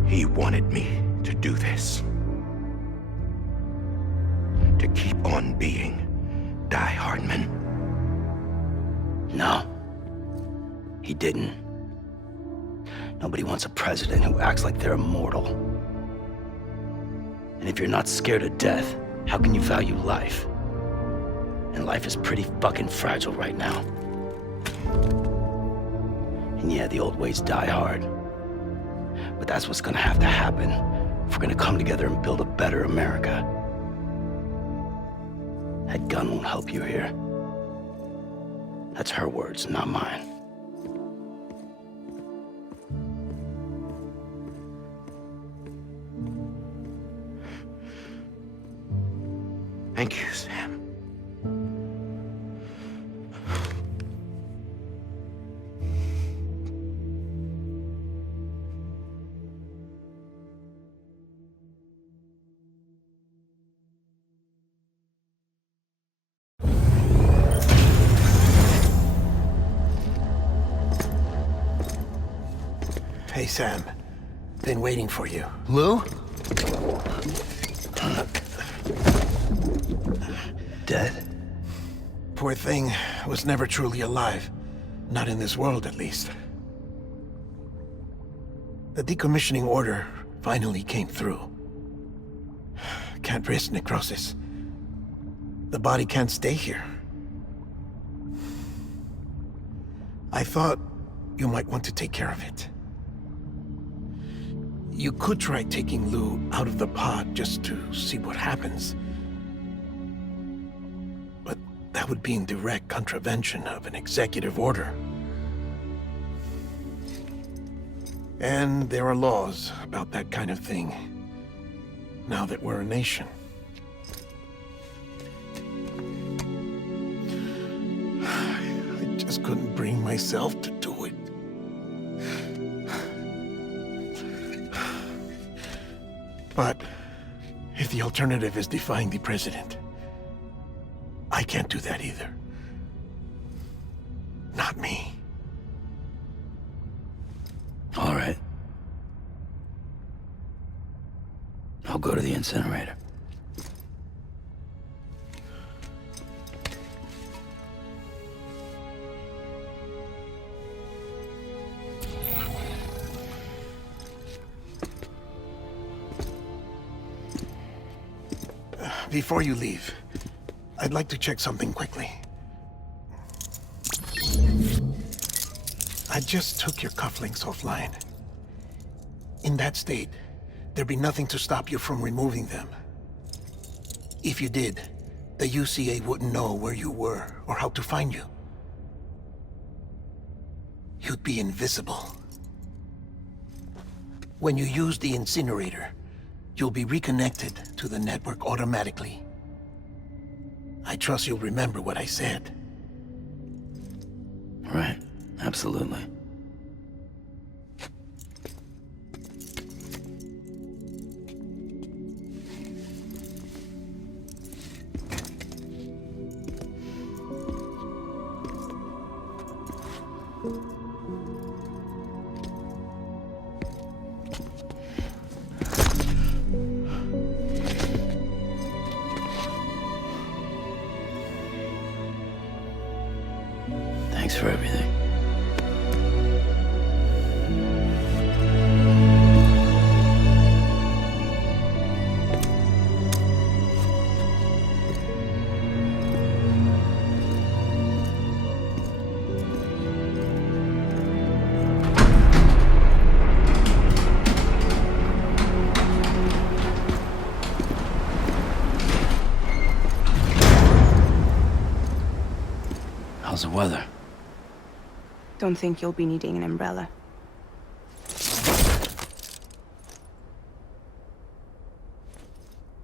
He wanted me to do this. To keep on being Die Hardman. No. He didn't. Nobody wants a president who acts like they're immortal. And if you're not scared of death, how can you value life? And life is pretty fucking fragile right now. And yeah, the old ways die hard. But that's what's gonna have to happen if we're gonna come together and build a better America. That gun won't help you here. That's her words, not mine. Thank you, Sam. Hey, Sam. Been waiting for you. Lou? Dead? Poor thing was never truly alive. Not in this world, at least. The decommissioning order finally came through. Can't risk necrosis. The body can't stay here. I thought you might want to take care of it. You could try taking Lou out of the pod just to see what happens. But that would be in direct contravention of an executive order. And there are laws about that kind of thing, now that we're a nation. I just couldn't bring myself to do it. But if the alternative is defying the president, I can't do that either. Not me. All right. I'll go to the incinerator. Before you leave, I'd like to check something quickly. I just took your cufflinks offline. In that state, there'd be nothing to stop you from removing them. If you did, the UCA wouldn't know where you were or how to find you. You'd be invisible. When you use the incinerator, you'll be reconnected to the network automatically. I trust you'll remember what I said. Right. Absolutely. Thanks for everything. How's the weather? Don't think you'll be needing an umbrella.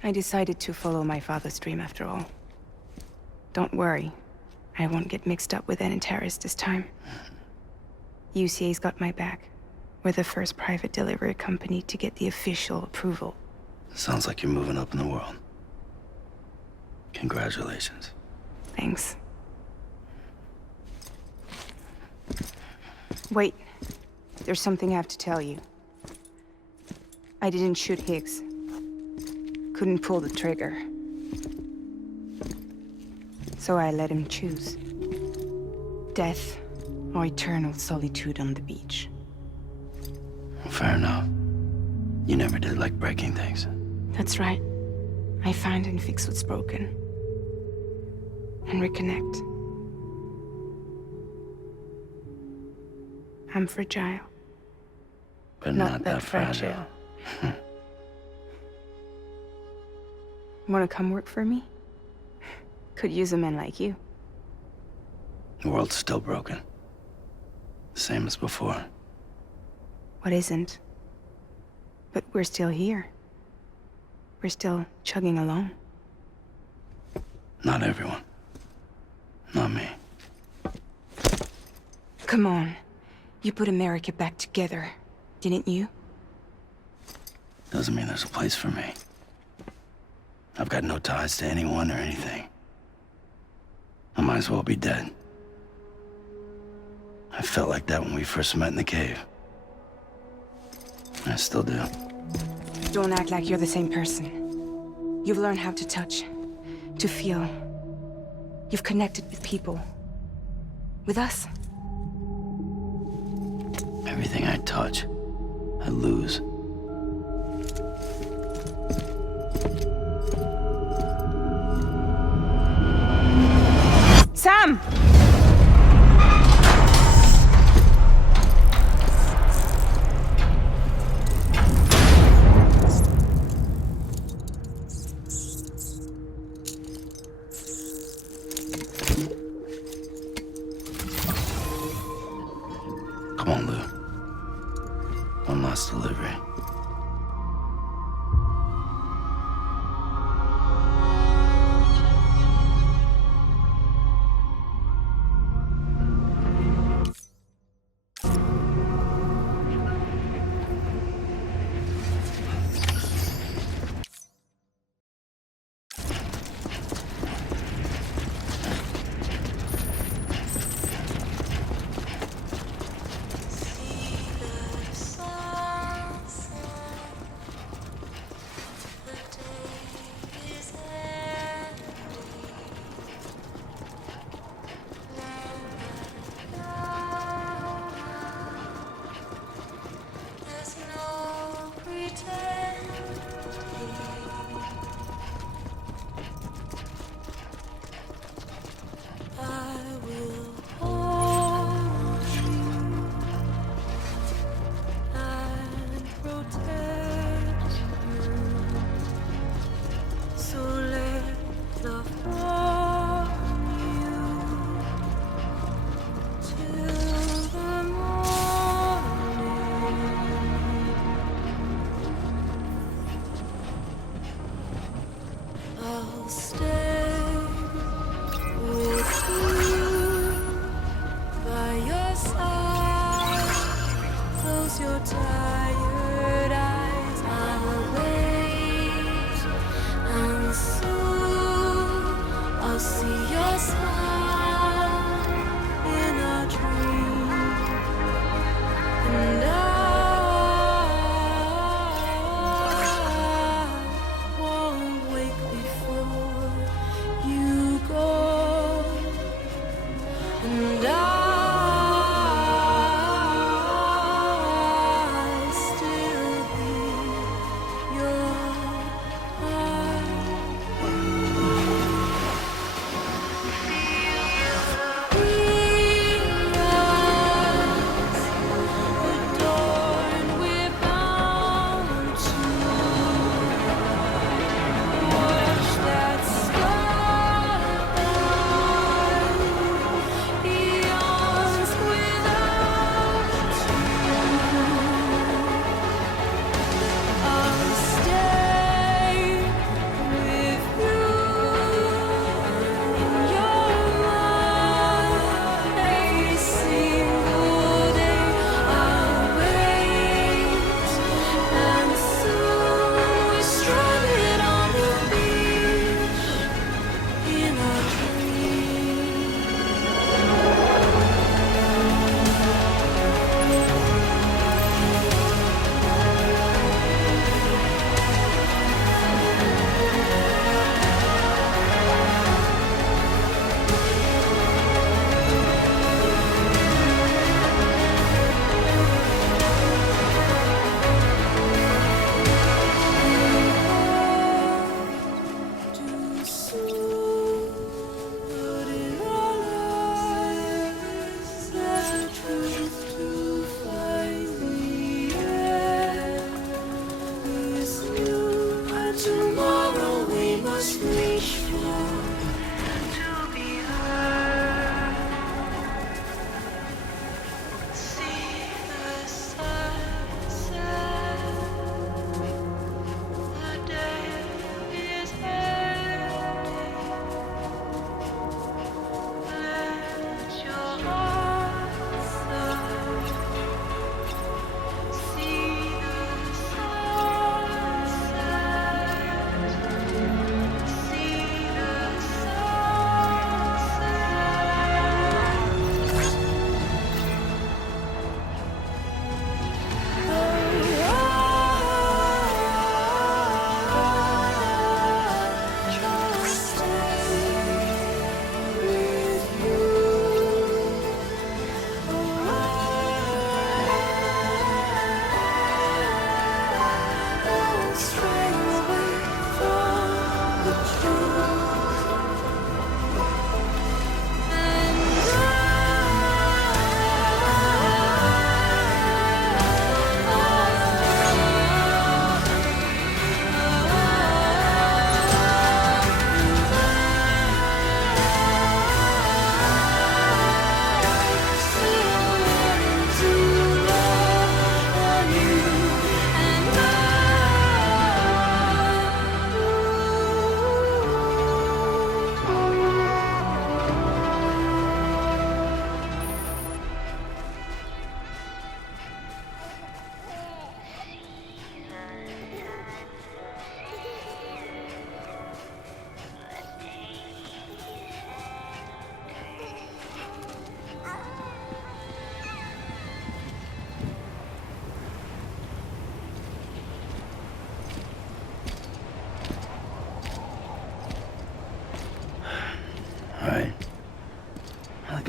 I decided to follow my father's dream after all. Don't worry. I won't get mixed up with any terrorists this time. UCA's got my back. We're the first private delivery company to get the official approval. Sounds like you're moving up in the world. Congratulations. Thanks. Wait. There's something I have to tell you. I didn't shoot Higgs. Couldn't pull the trigger. So I let him choose. Death or eternal solitude on the beach. Fair enough. You never did like breaking things. That's right. I find and fix what's broken. And reconnect. I'm fragile. But not that fragile. Wanna come work for me? Could use a man like you. The world's still broken. Same as before. What isn't? But we're still here. We're still chugging along. Not everyone. Not me. Come on. You put America back together, didn't you? Doesn't mean there's a place for me. I've got no ties to anyone or anything. I might as well be dead. I felt like that when we first met in the cave. I still do. Don't act like you're the same person. You've learned how to touch, to feel. You've connected with people. With us. Everything I touch, I lose. Sam! Come on, Lou. One last delivery.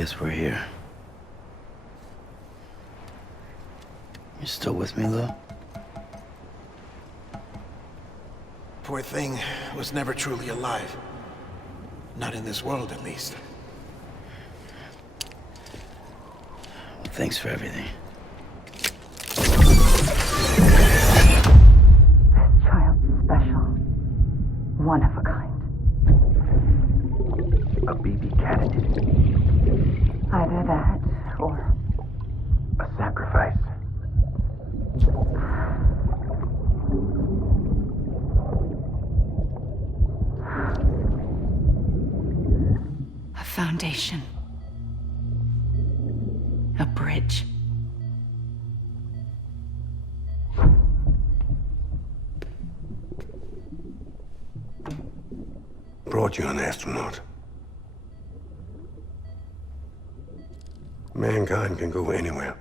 guess we're here. You still with me, Lou? Poor thing was never truly alive. Not in this world, at least. Well, thanks for everything. Child special. One of a kind. A BB candidate. Either that, or A sacrifice. A foundation. A bridge. Brought you an astronaut. Mankind can go anywhere,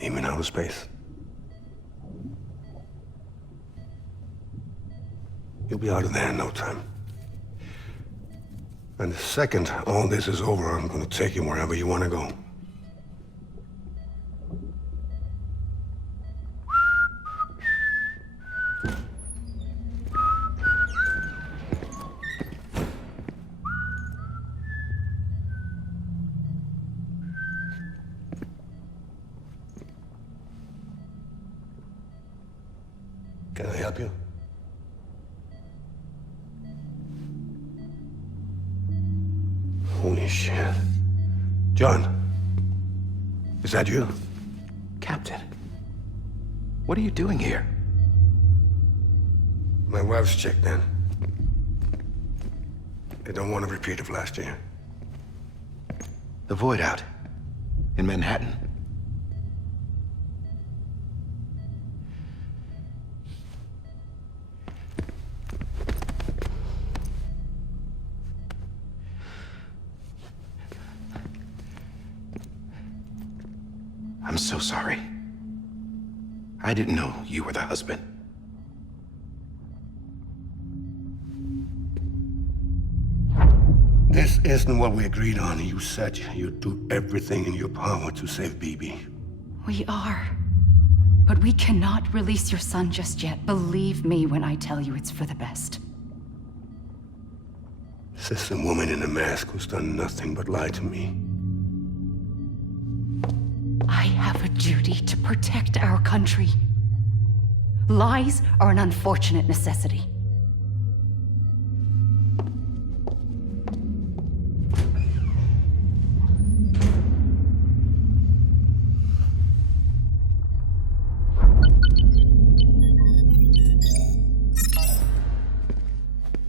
even outer space. You'll be out of there in no time. And the second all this is over, I'm gonna take you wherever you wanna go. Can I help you? Holy shit. John, is that you? Captain, what are you doing here? My wife's checked in. They don't want a repeat of last year. The Void Out in Manhattan. I'm so sorry. I didn't know you were the husband. This isn't what we agreed on. You said you'd do everything in your power to save BB. We are. But we cannot release your son just yet. Believe me when I tell you it's for the best. This is a woman in a mask who's done nothing but lie to me. I have a duty to protect our country. Lies are an unfortunate necessity.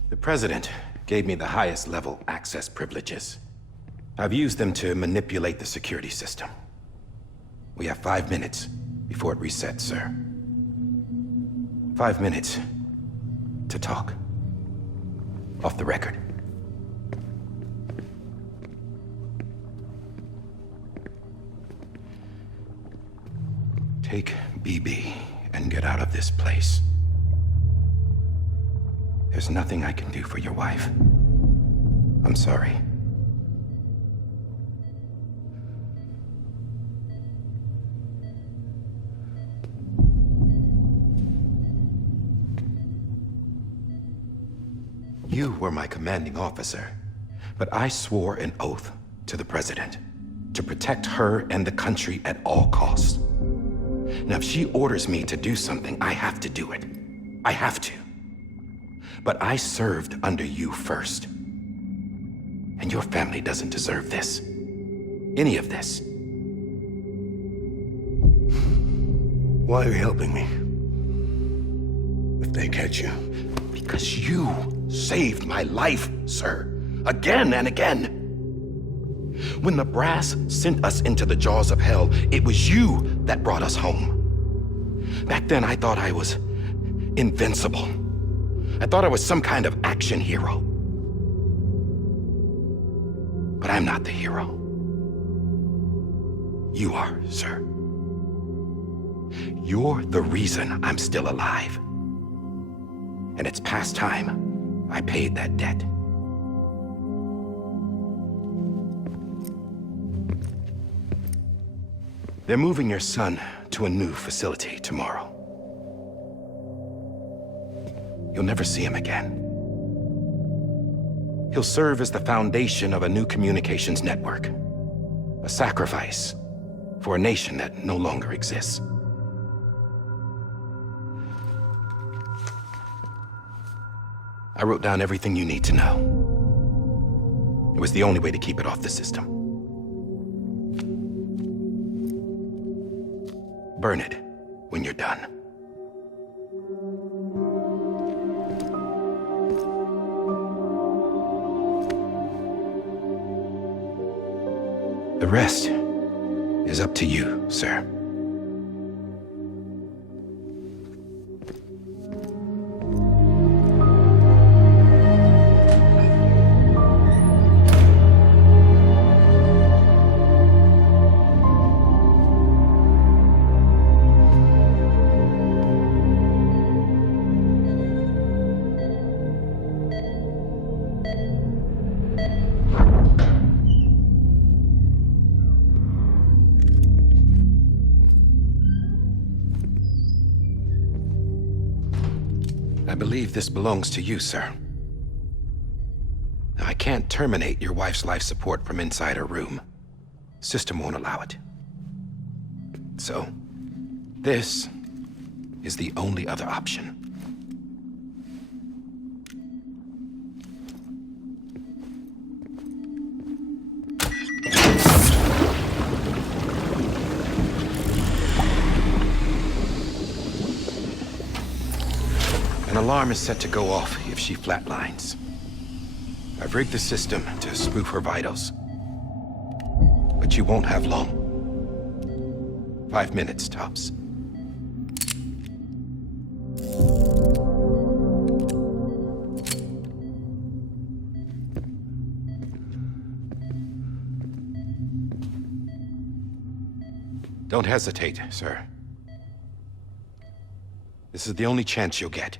The President gave me the highest level access privileges. I've used them to manipulate the security system. We have 5 minutes before it resets, sir. 5 minutes to talk. Off the record. Take BB and get out of this place. There's nothing I can do for your wife. I'm sorry. You were my commanding officer, but I swore an oath to the President to protect her and the country at all costs. Now, if she orders me to do something, I have to do it. I have to. But I served under you first. And your family doesn't deserve this. Any of this. Why are you helping me? If they catch you. Because you saved my life, sir. Again and again. When the brass sent us into the jaws of hell, it was you that brought us home. Back then, I thought I was invincible. I thought I was some kind of action hero. But I'm not the hero. You are, sir. You're the reason I'm still alive. And it's past time I paid that debt. They're moving your son to a new facility tomorrow. You'll never see him again. He'll serve as the foundation of a new communications network. A sacrifice for a nation that no longer exists. I wrote down everything you need to know. It was the only way to keep it off the system. Burn it when you're done. The rest is up to you, sir. I believe this belongs to you, sir. I can't terminate your wife's life support from inside her room. System won't allow it. So, this is the only other option. An alarm is set to go off if she flatlines. I've rigged the system to spoof her vitals. But you won't have long. 5 minutes, tops. Don't hesitate, sir. This is the only chance you'll get.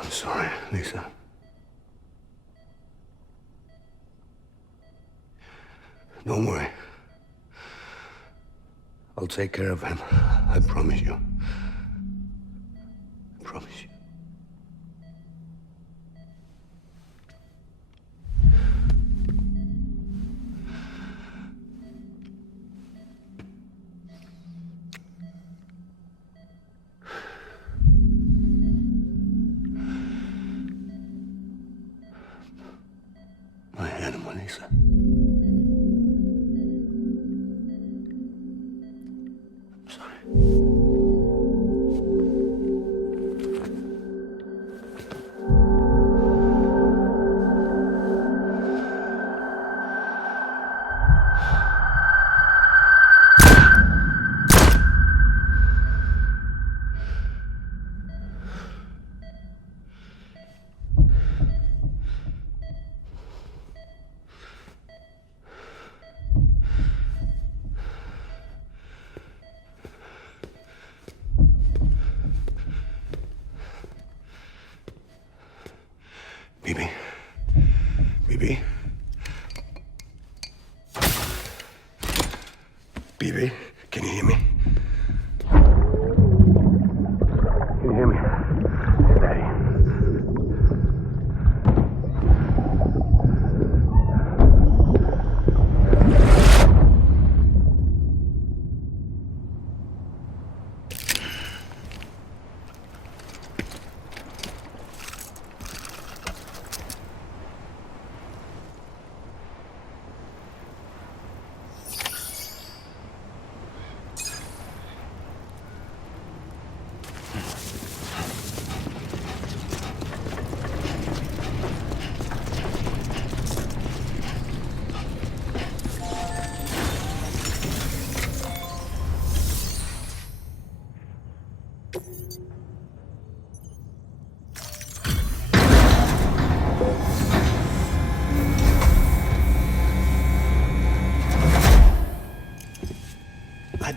I'm sorry, Lisa. Don't worry. I'll take care of him. I promise you. I promise you. My animal, Lisa. I'm sorry. Bibi. Bibi. Bibi, can you hear me? Can you hear me? Steady.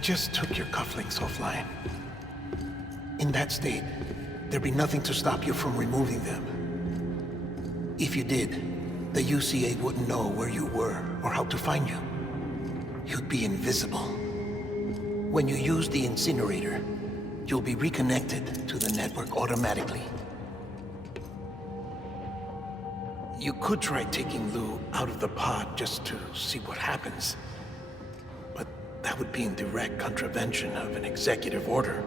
just took your cufflinks offline. In that state, there'd be nothing to stop you from removing them. If you did, the UCA wouldn't know where you were or how to find you. You'd be invisible. When you use the incinerator, you'll be reconnected to the network automatically. You could try taking Lou out of the pod just to see what happens. But that would be in direct contravention of an executive order.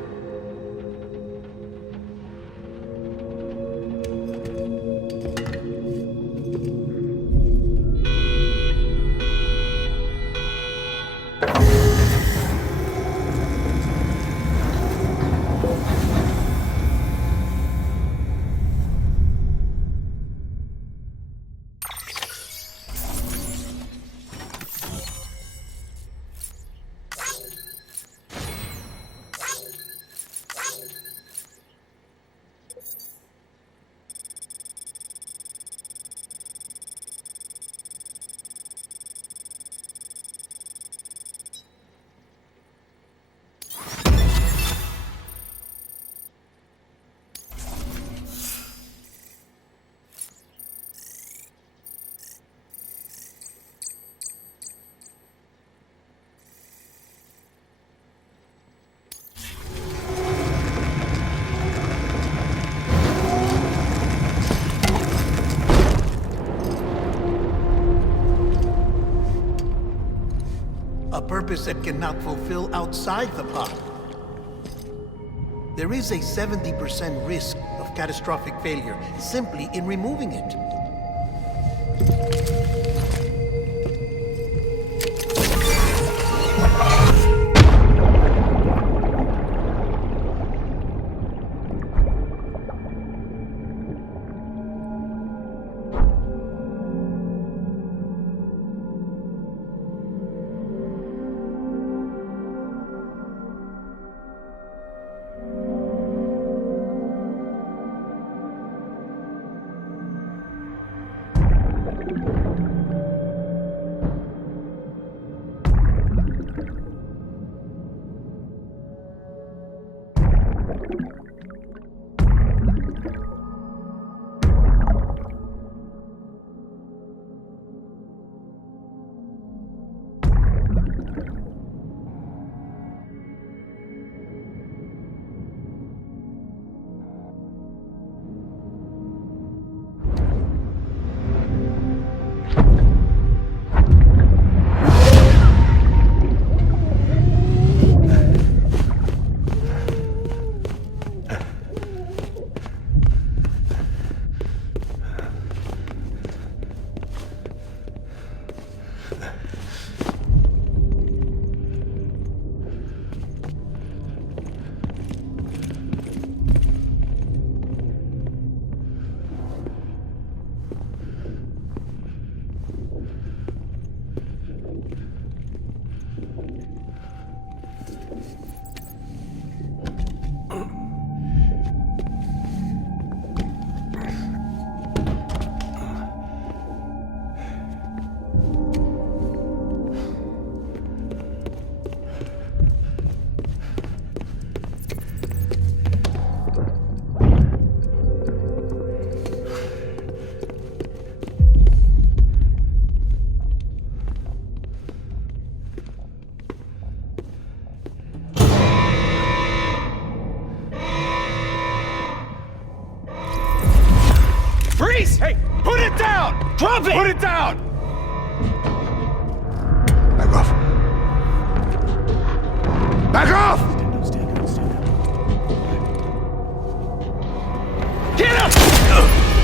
A purpose that cannot fulfill outside the pod. There is a 70% risk of catastrophic failure simply in removing it. Hey, put it down! Drop it! Put it down! Back off. Back off! Get up!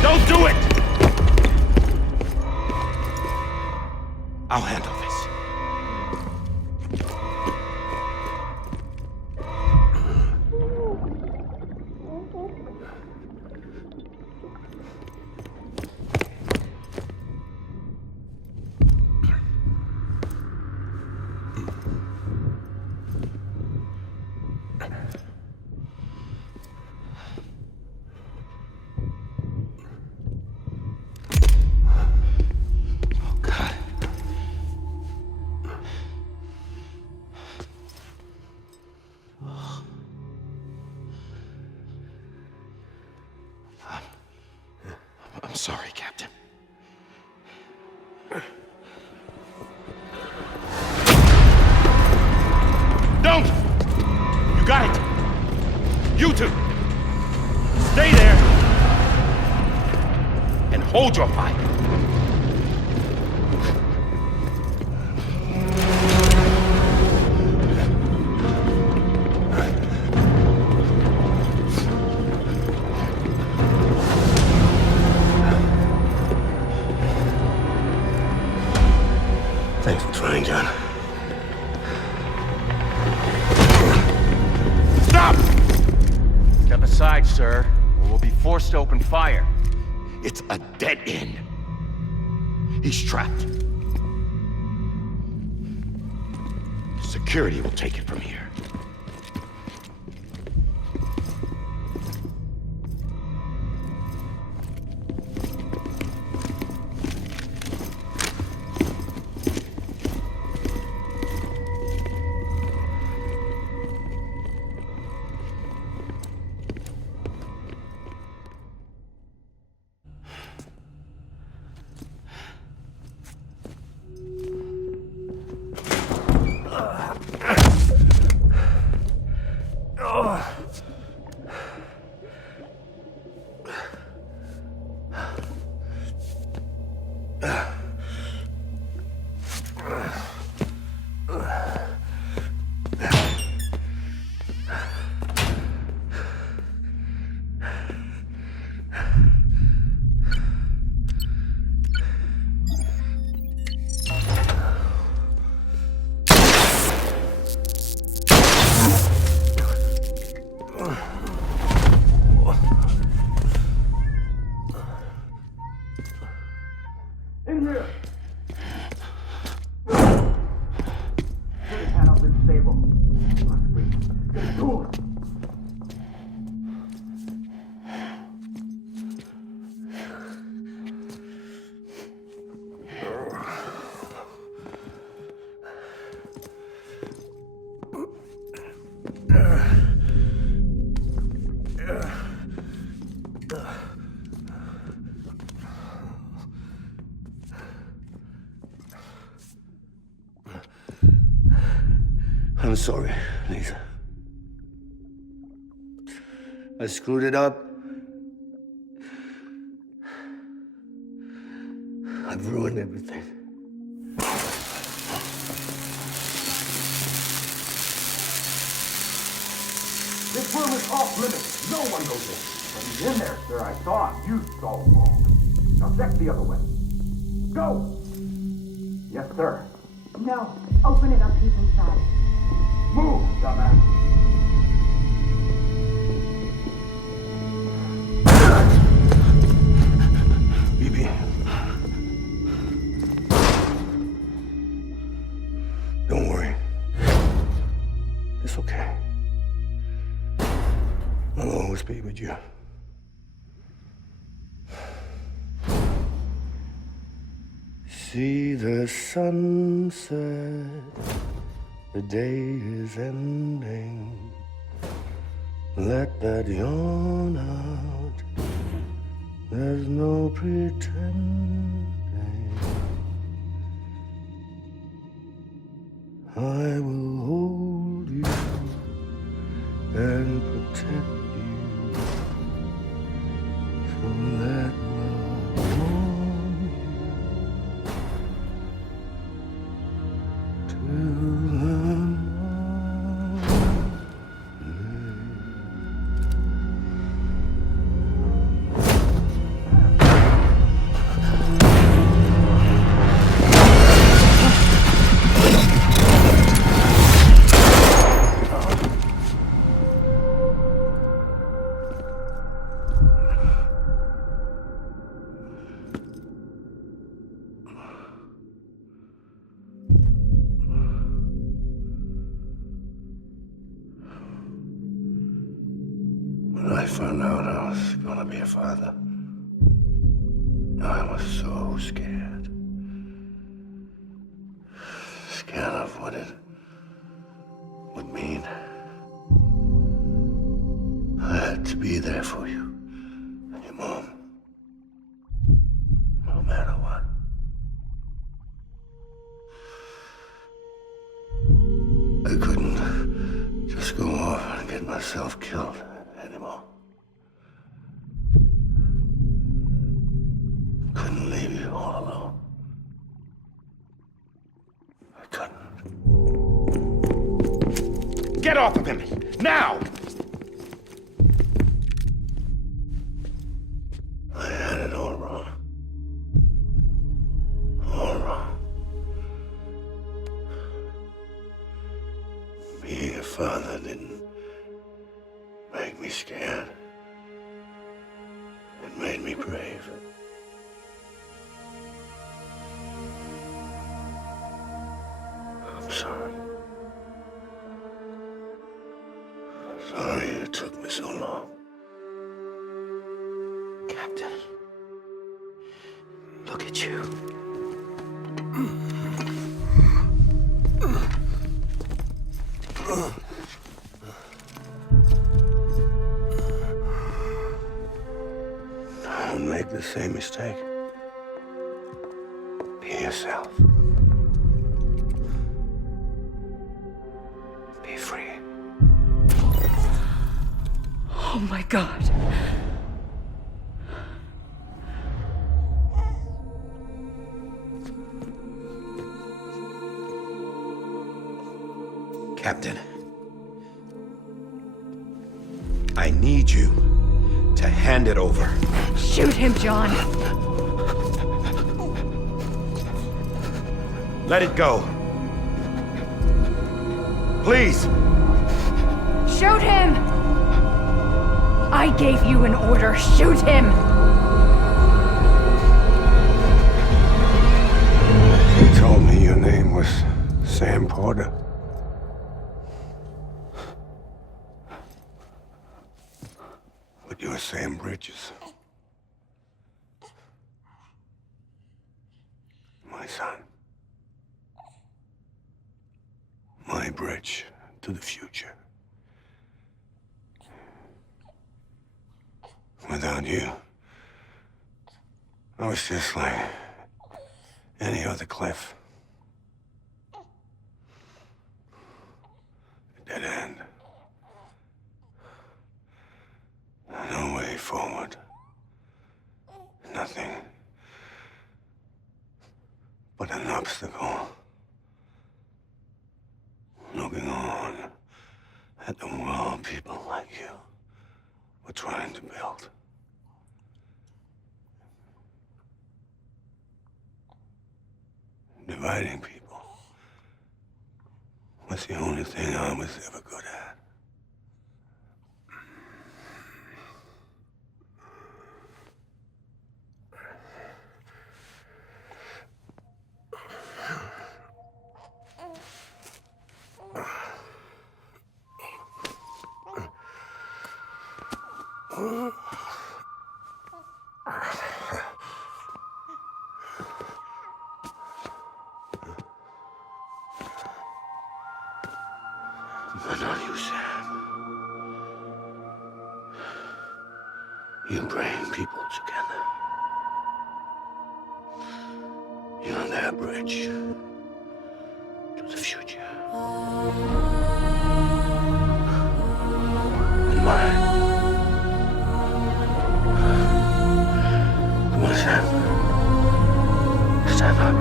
Don't do it! I'll handle this. I'm sorry, Captain. Don't! You got it! You two! Stay there! And hold your fire! Thanks for trying, John. Stop! Step aside, sir, or we'll be forced to open fire. It's a dead end. He's trapped. Security will take it from here. I'm sorry, Lisa. I screwed it up. I've ruined everything. This room is off limits. No one goes in. But he's in there, sir. I saw him. You saw him wrong. Now check the other way. Go! Yes, sir. No. Open it up. He's inside. Move, dumbass. BB. Don't worry. It's okay. I'll always be with you. See the sunset. The day is ending. Let that yawn out. There's no pretending. I will hold you and protect you from that love warm you till the morning. When I found out I was gonna be a father, I was so scared. Scared of what it would mean. I had to be there for you and your mom. myself killed anymore. Couldn't leave you all alone. I couldn't. Get off of him! Now! I had it all wrong. All wrong. Being a father didn't make me scared. It made me brave. I'm sorry. Sorry it took me so long. Captain, look at you. Don't make the same mistake. Be yourself. Be free. Oh my God. Captain, I need you to hand it over. Shoot him, John. Let it go. Please. Shoot him! I gave you an order. Shoot him! You told me your name was Sam Porter. But you're Sam Bridges. My son. My bridge to the future. Without you, I was just like any other Cliff. A dead end. No way forward. Nothing but an obstacle. Looking on at the world people like you were trying to build. Dividing people was the only thing I was ever good at. But not you, Sam. You bring people together. You're their bridge to the future. And mine. Come on, Sam. Stand up.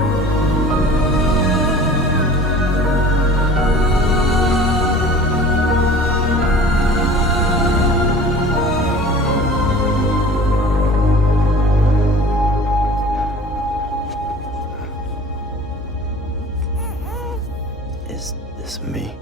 Is this me?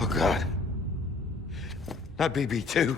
Oh, God. Not BB2.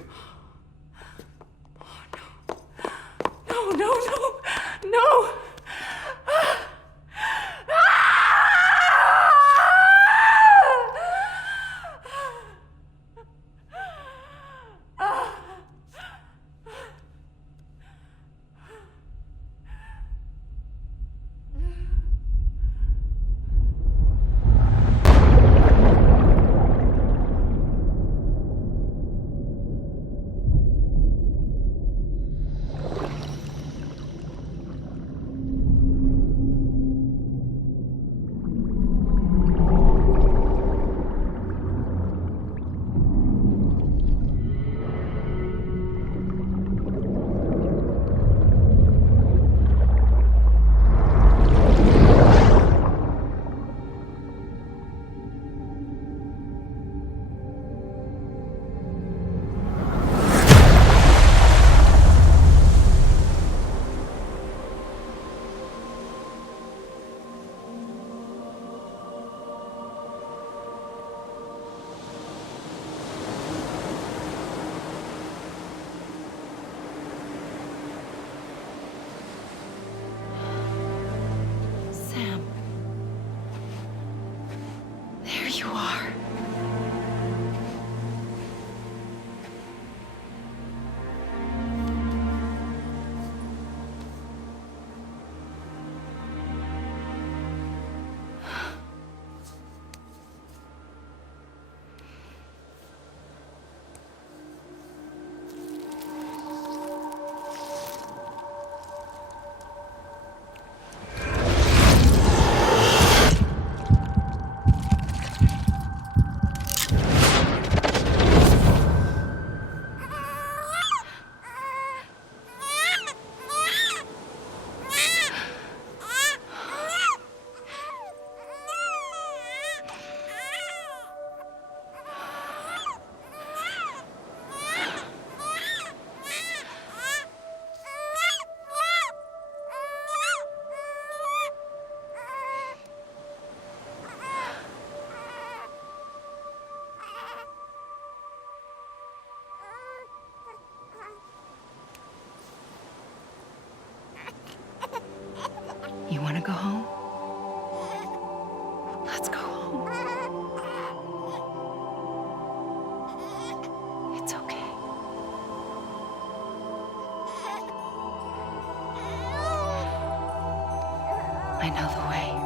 away.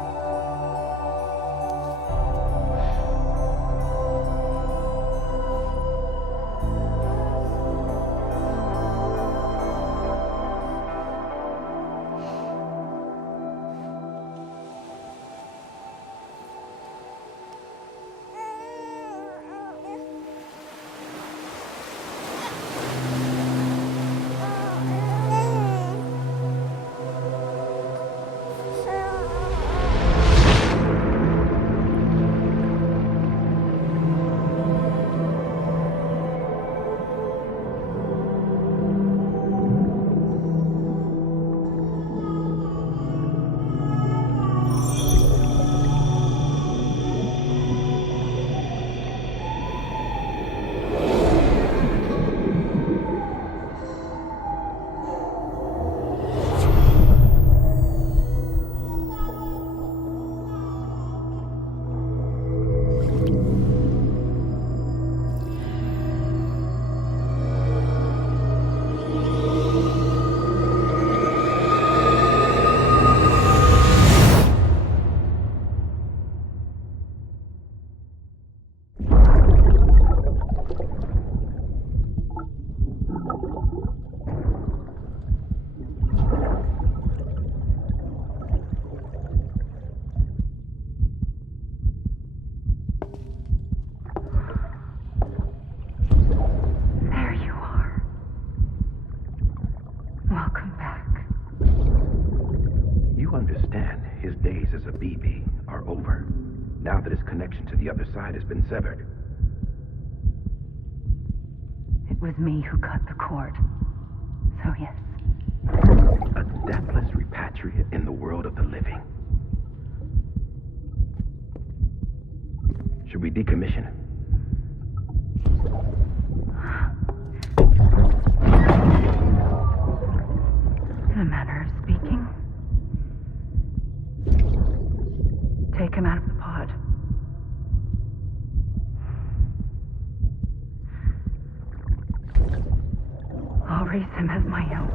Now that his connection to the other side has been severed. It was me who cut the cord. So yes. A deathless repatriate in the world of the living. Should we decommission him? In a manner of speaking. Take him out of the pod. I'll raise him as my own.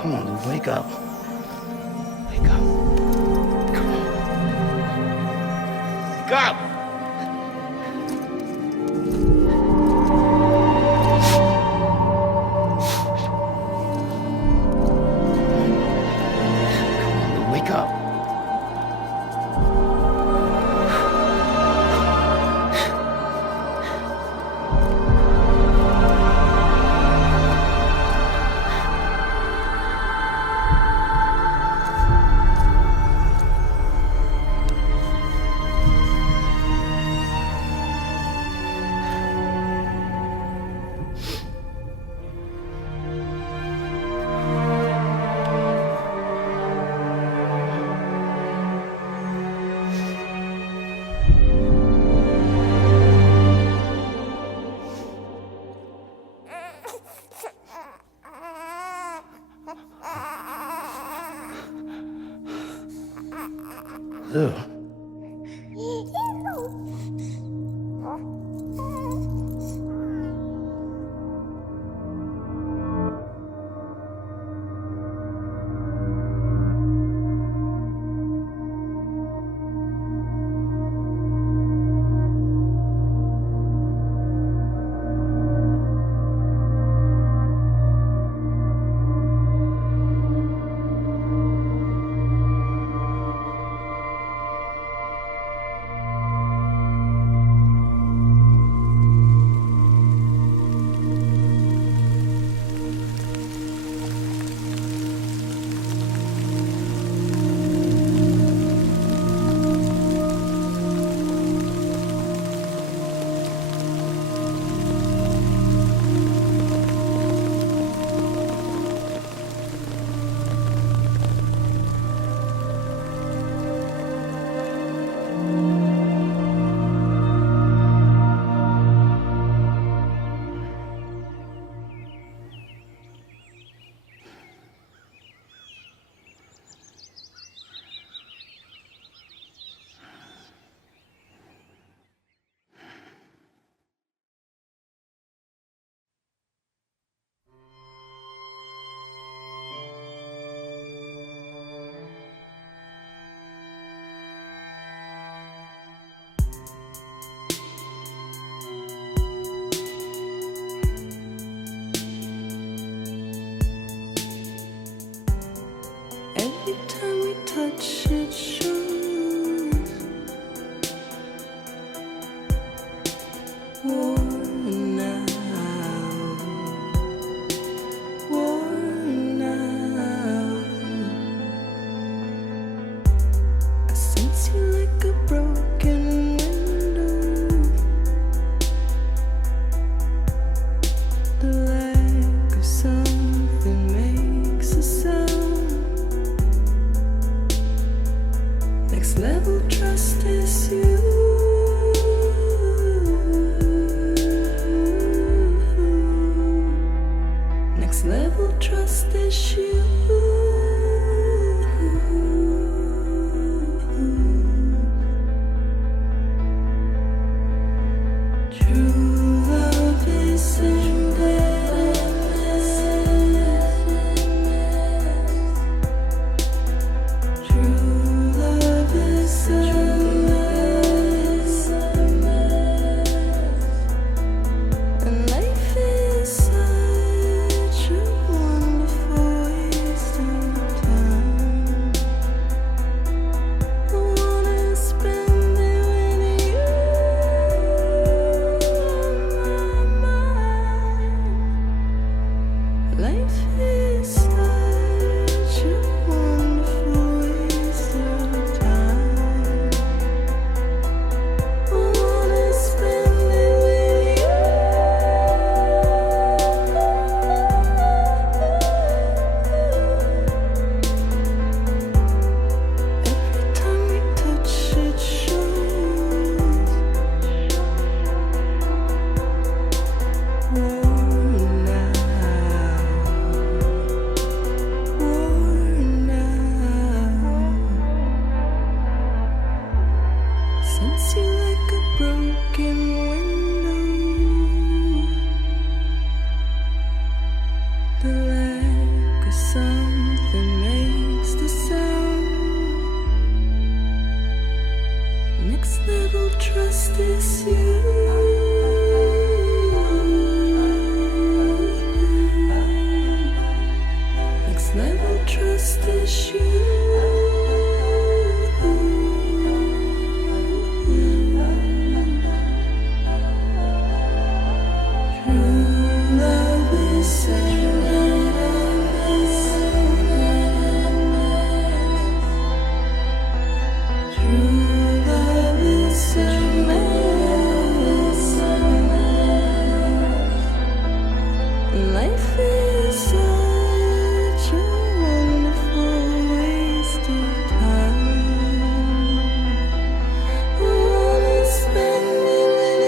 Come on, dude, wake up. Wake up. Come on. Wake up! Come on, dude, wake up. worn out, worn out. I sense you like a broken window. The lack of something makes a sound. Next level trust is you. Next level trust is you. True love is endless. True love is endless. And life is such a wonderful waste of time. I wanna spend it with you on my mind. Life is such a wonderful waste of time. I wanna spend it with you. Every time we touch, it shows. Worn out, worn out. Sense you like a broken window. The lack of something makes the sound. Next level trust is you. Next level trust is you. True love is endless. True love is endless. Life is such a wonderful waste of time. I wanna spend it with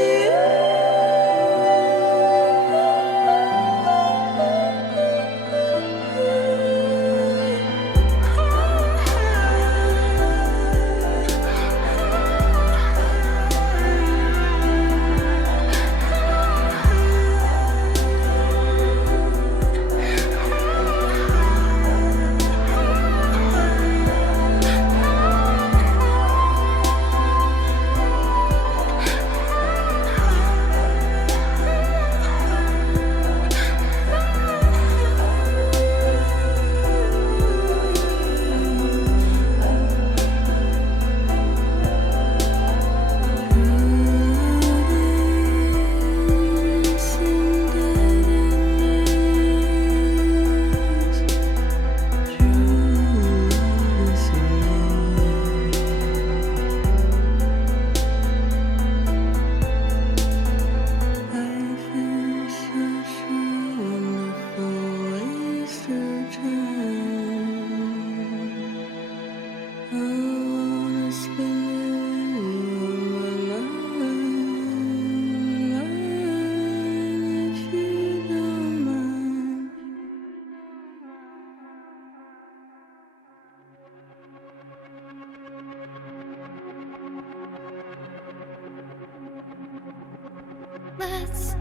Let's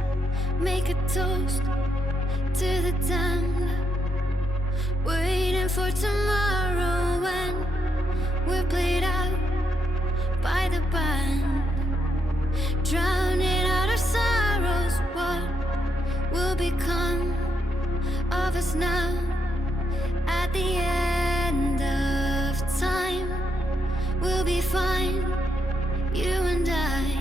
make a toast to the damned. Waiting for tomorrow when we're played out by the band. Drowning out our sorrows, what will become of us now? At the end of time, we'll be fine, you and I.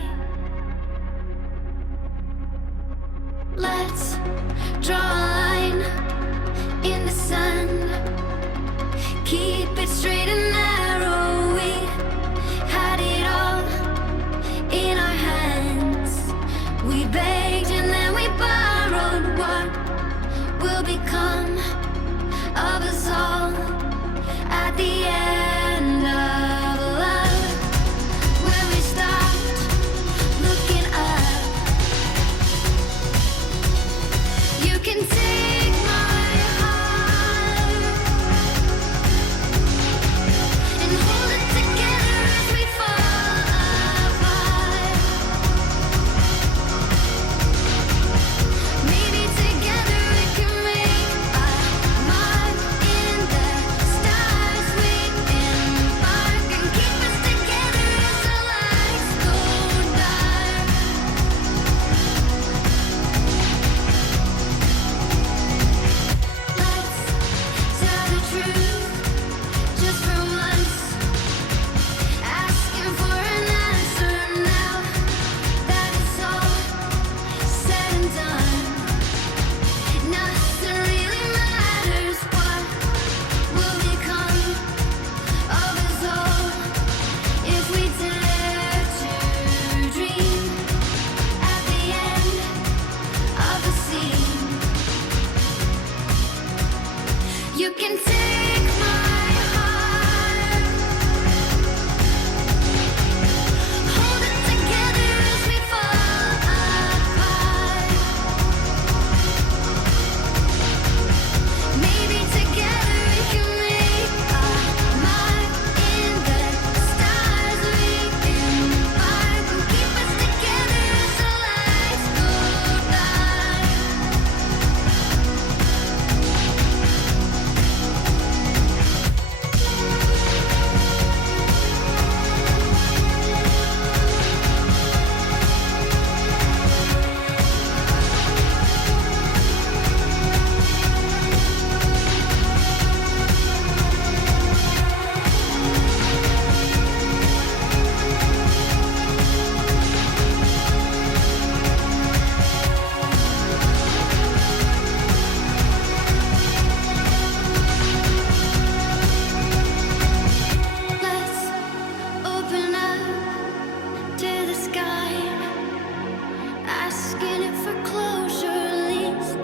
asking it for closure. At least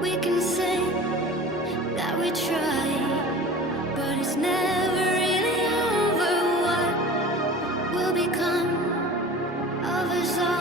we can say that we tried, but it's never really over. What will become of us all?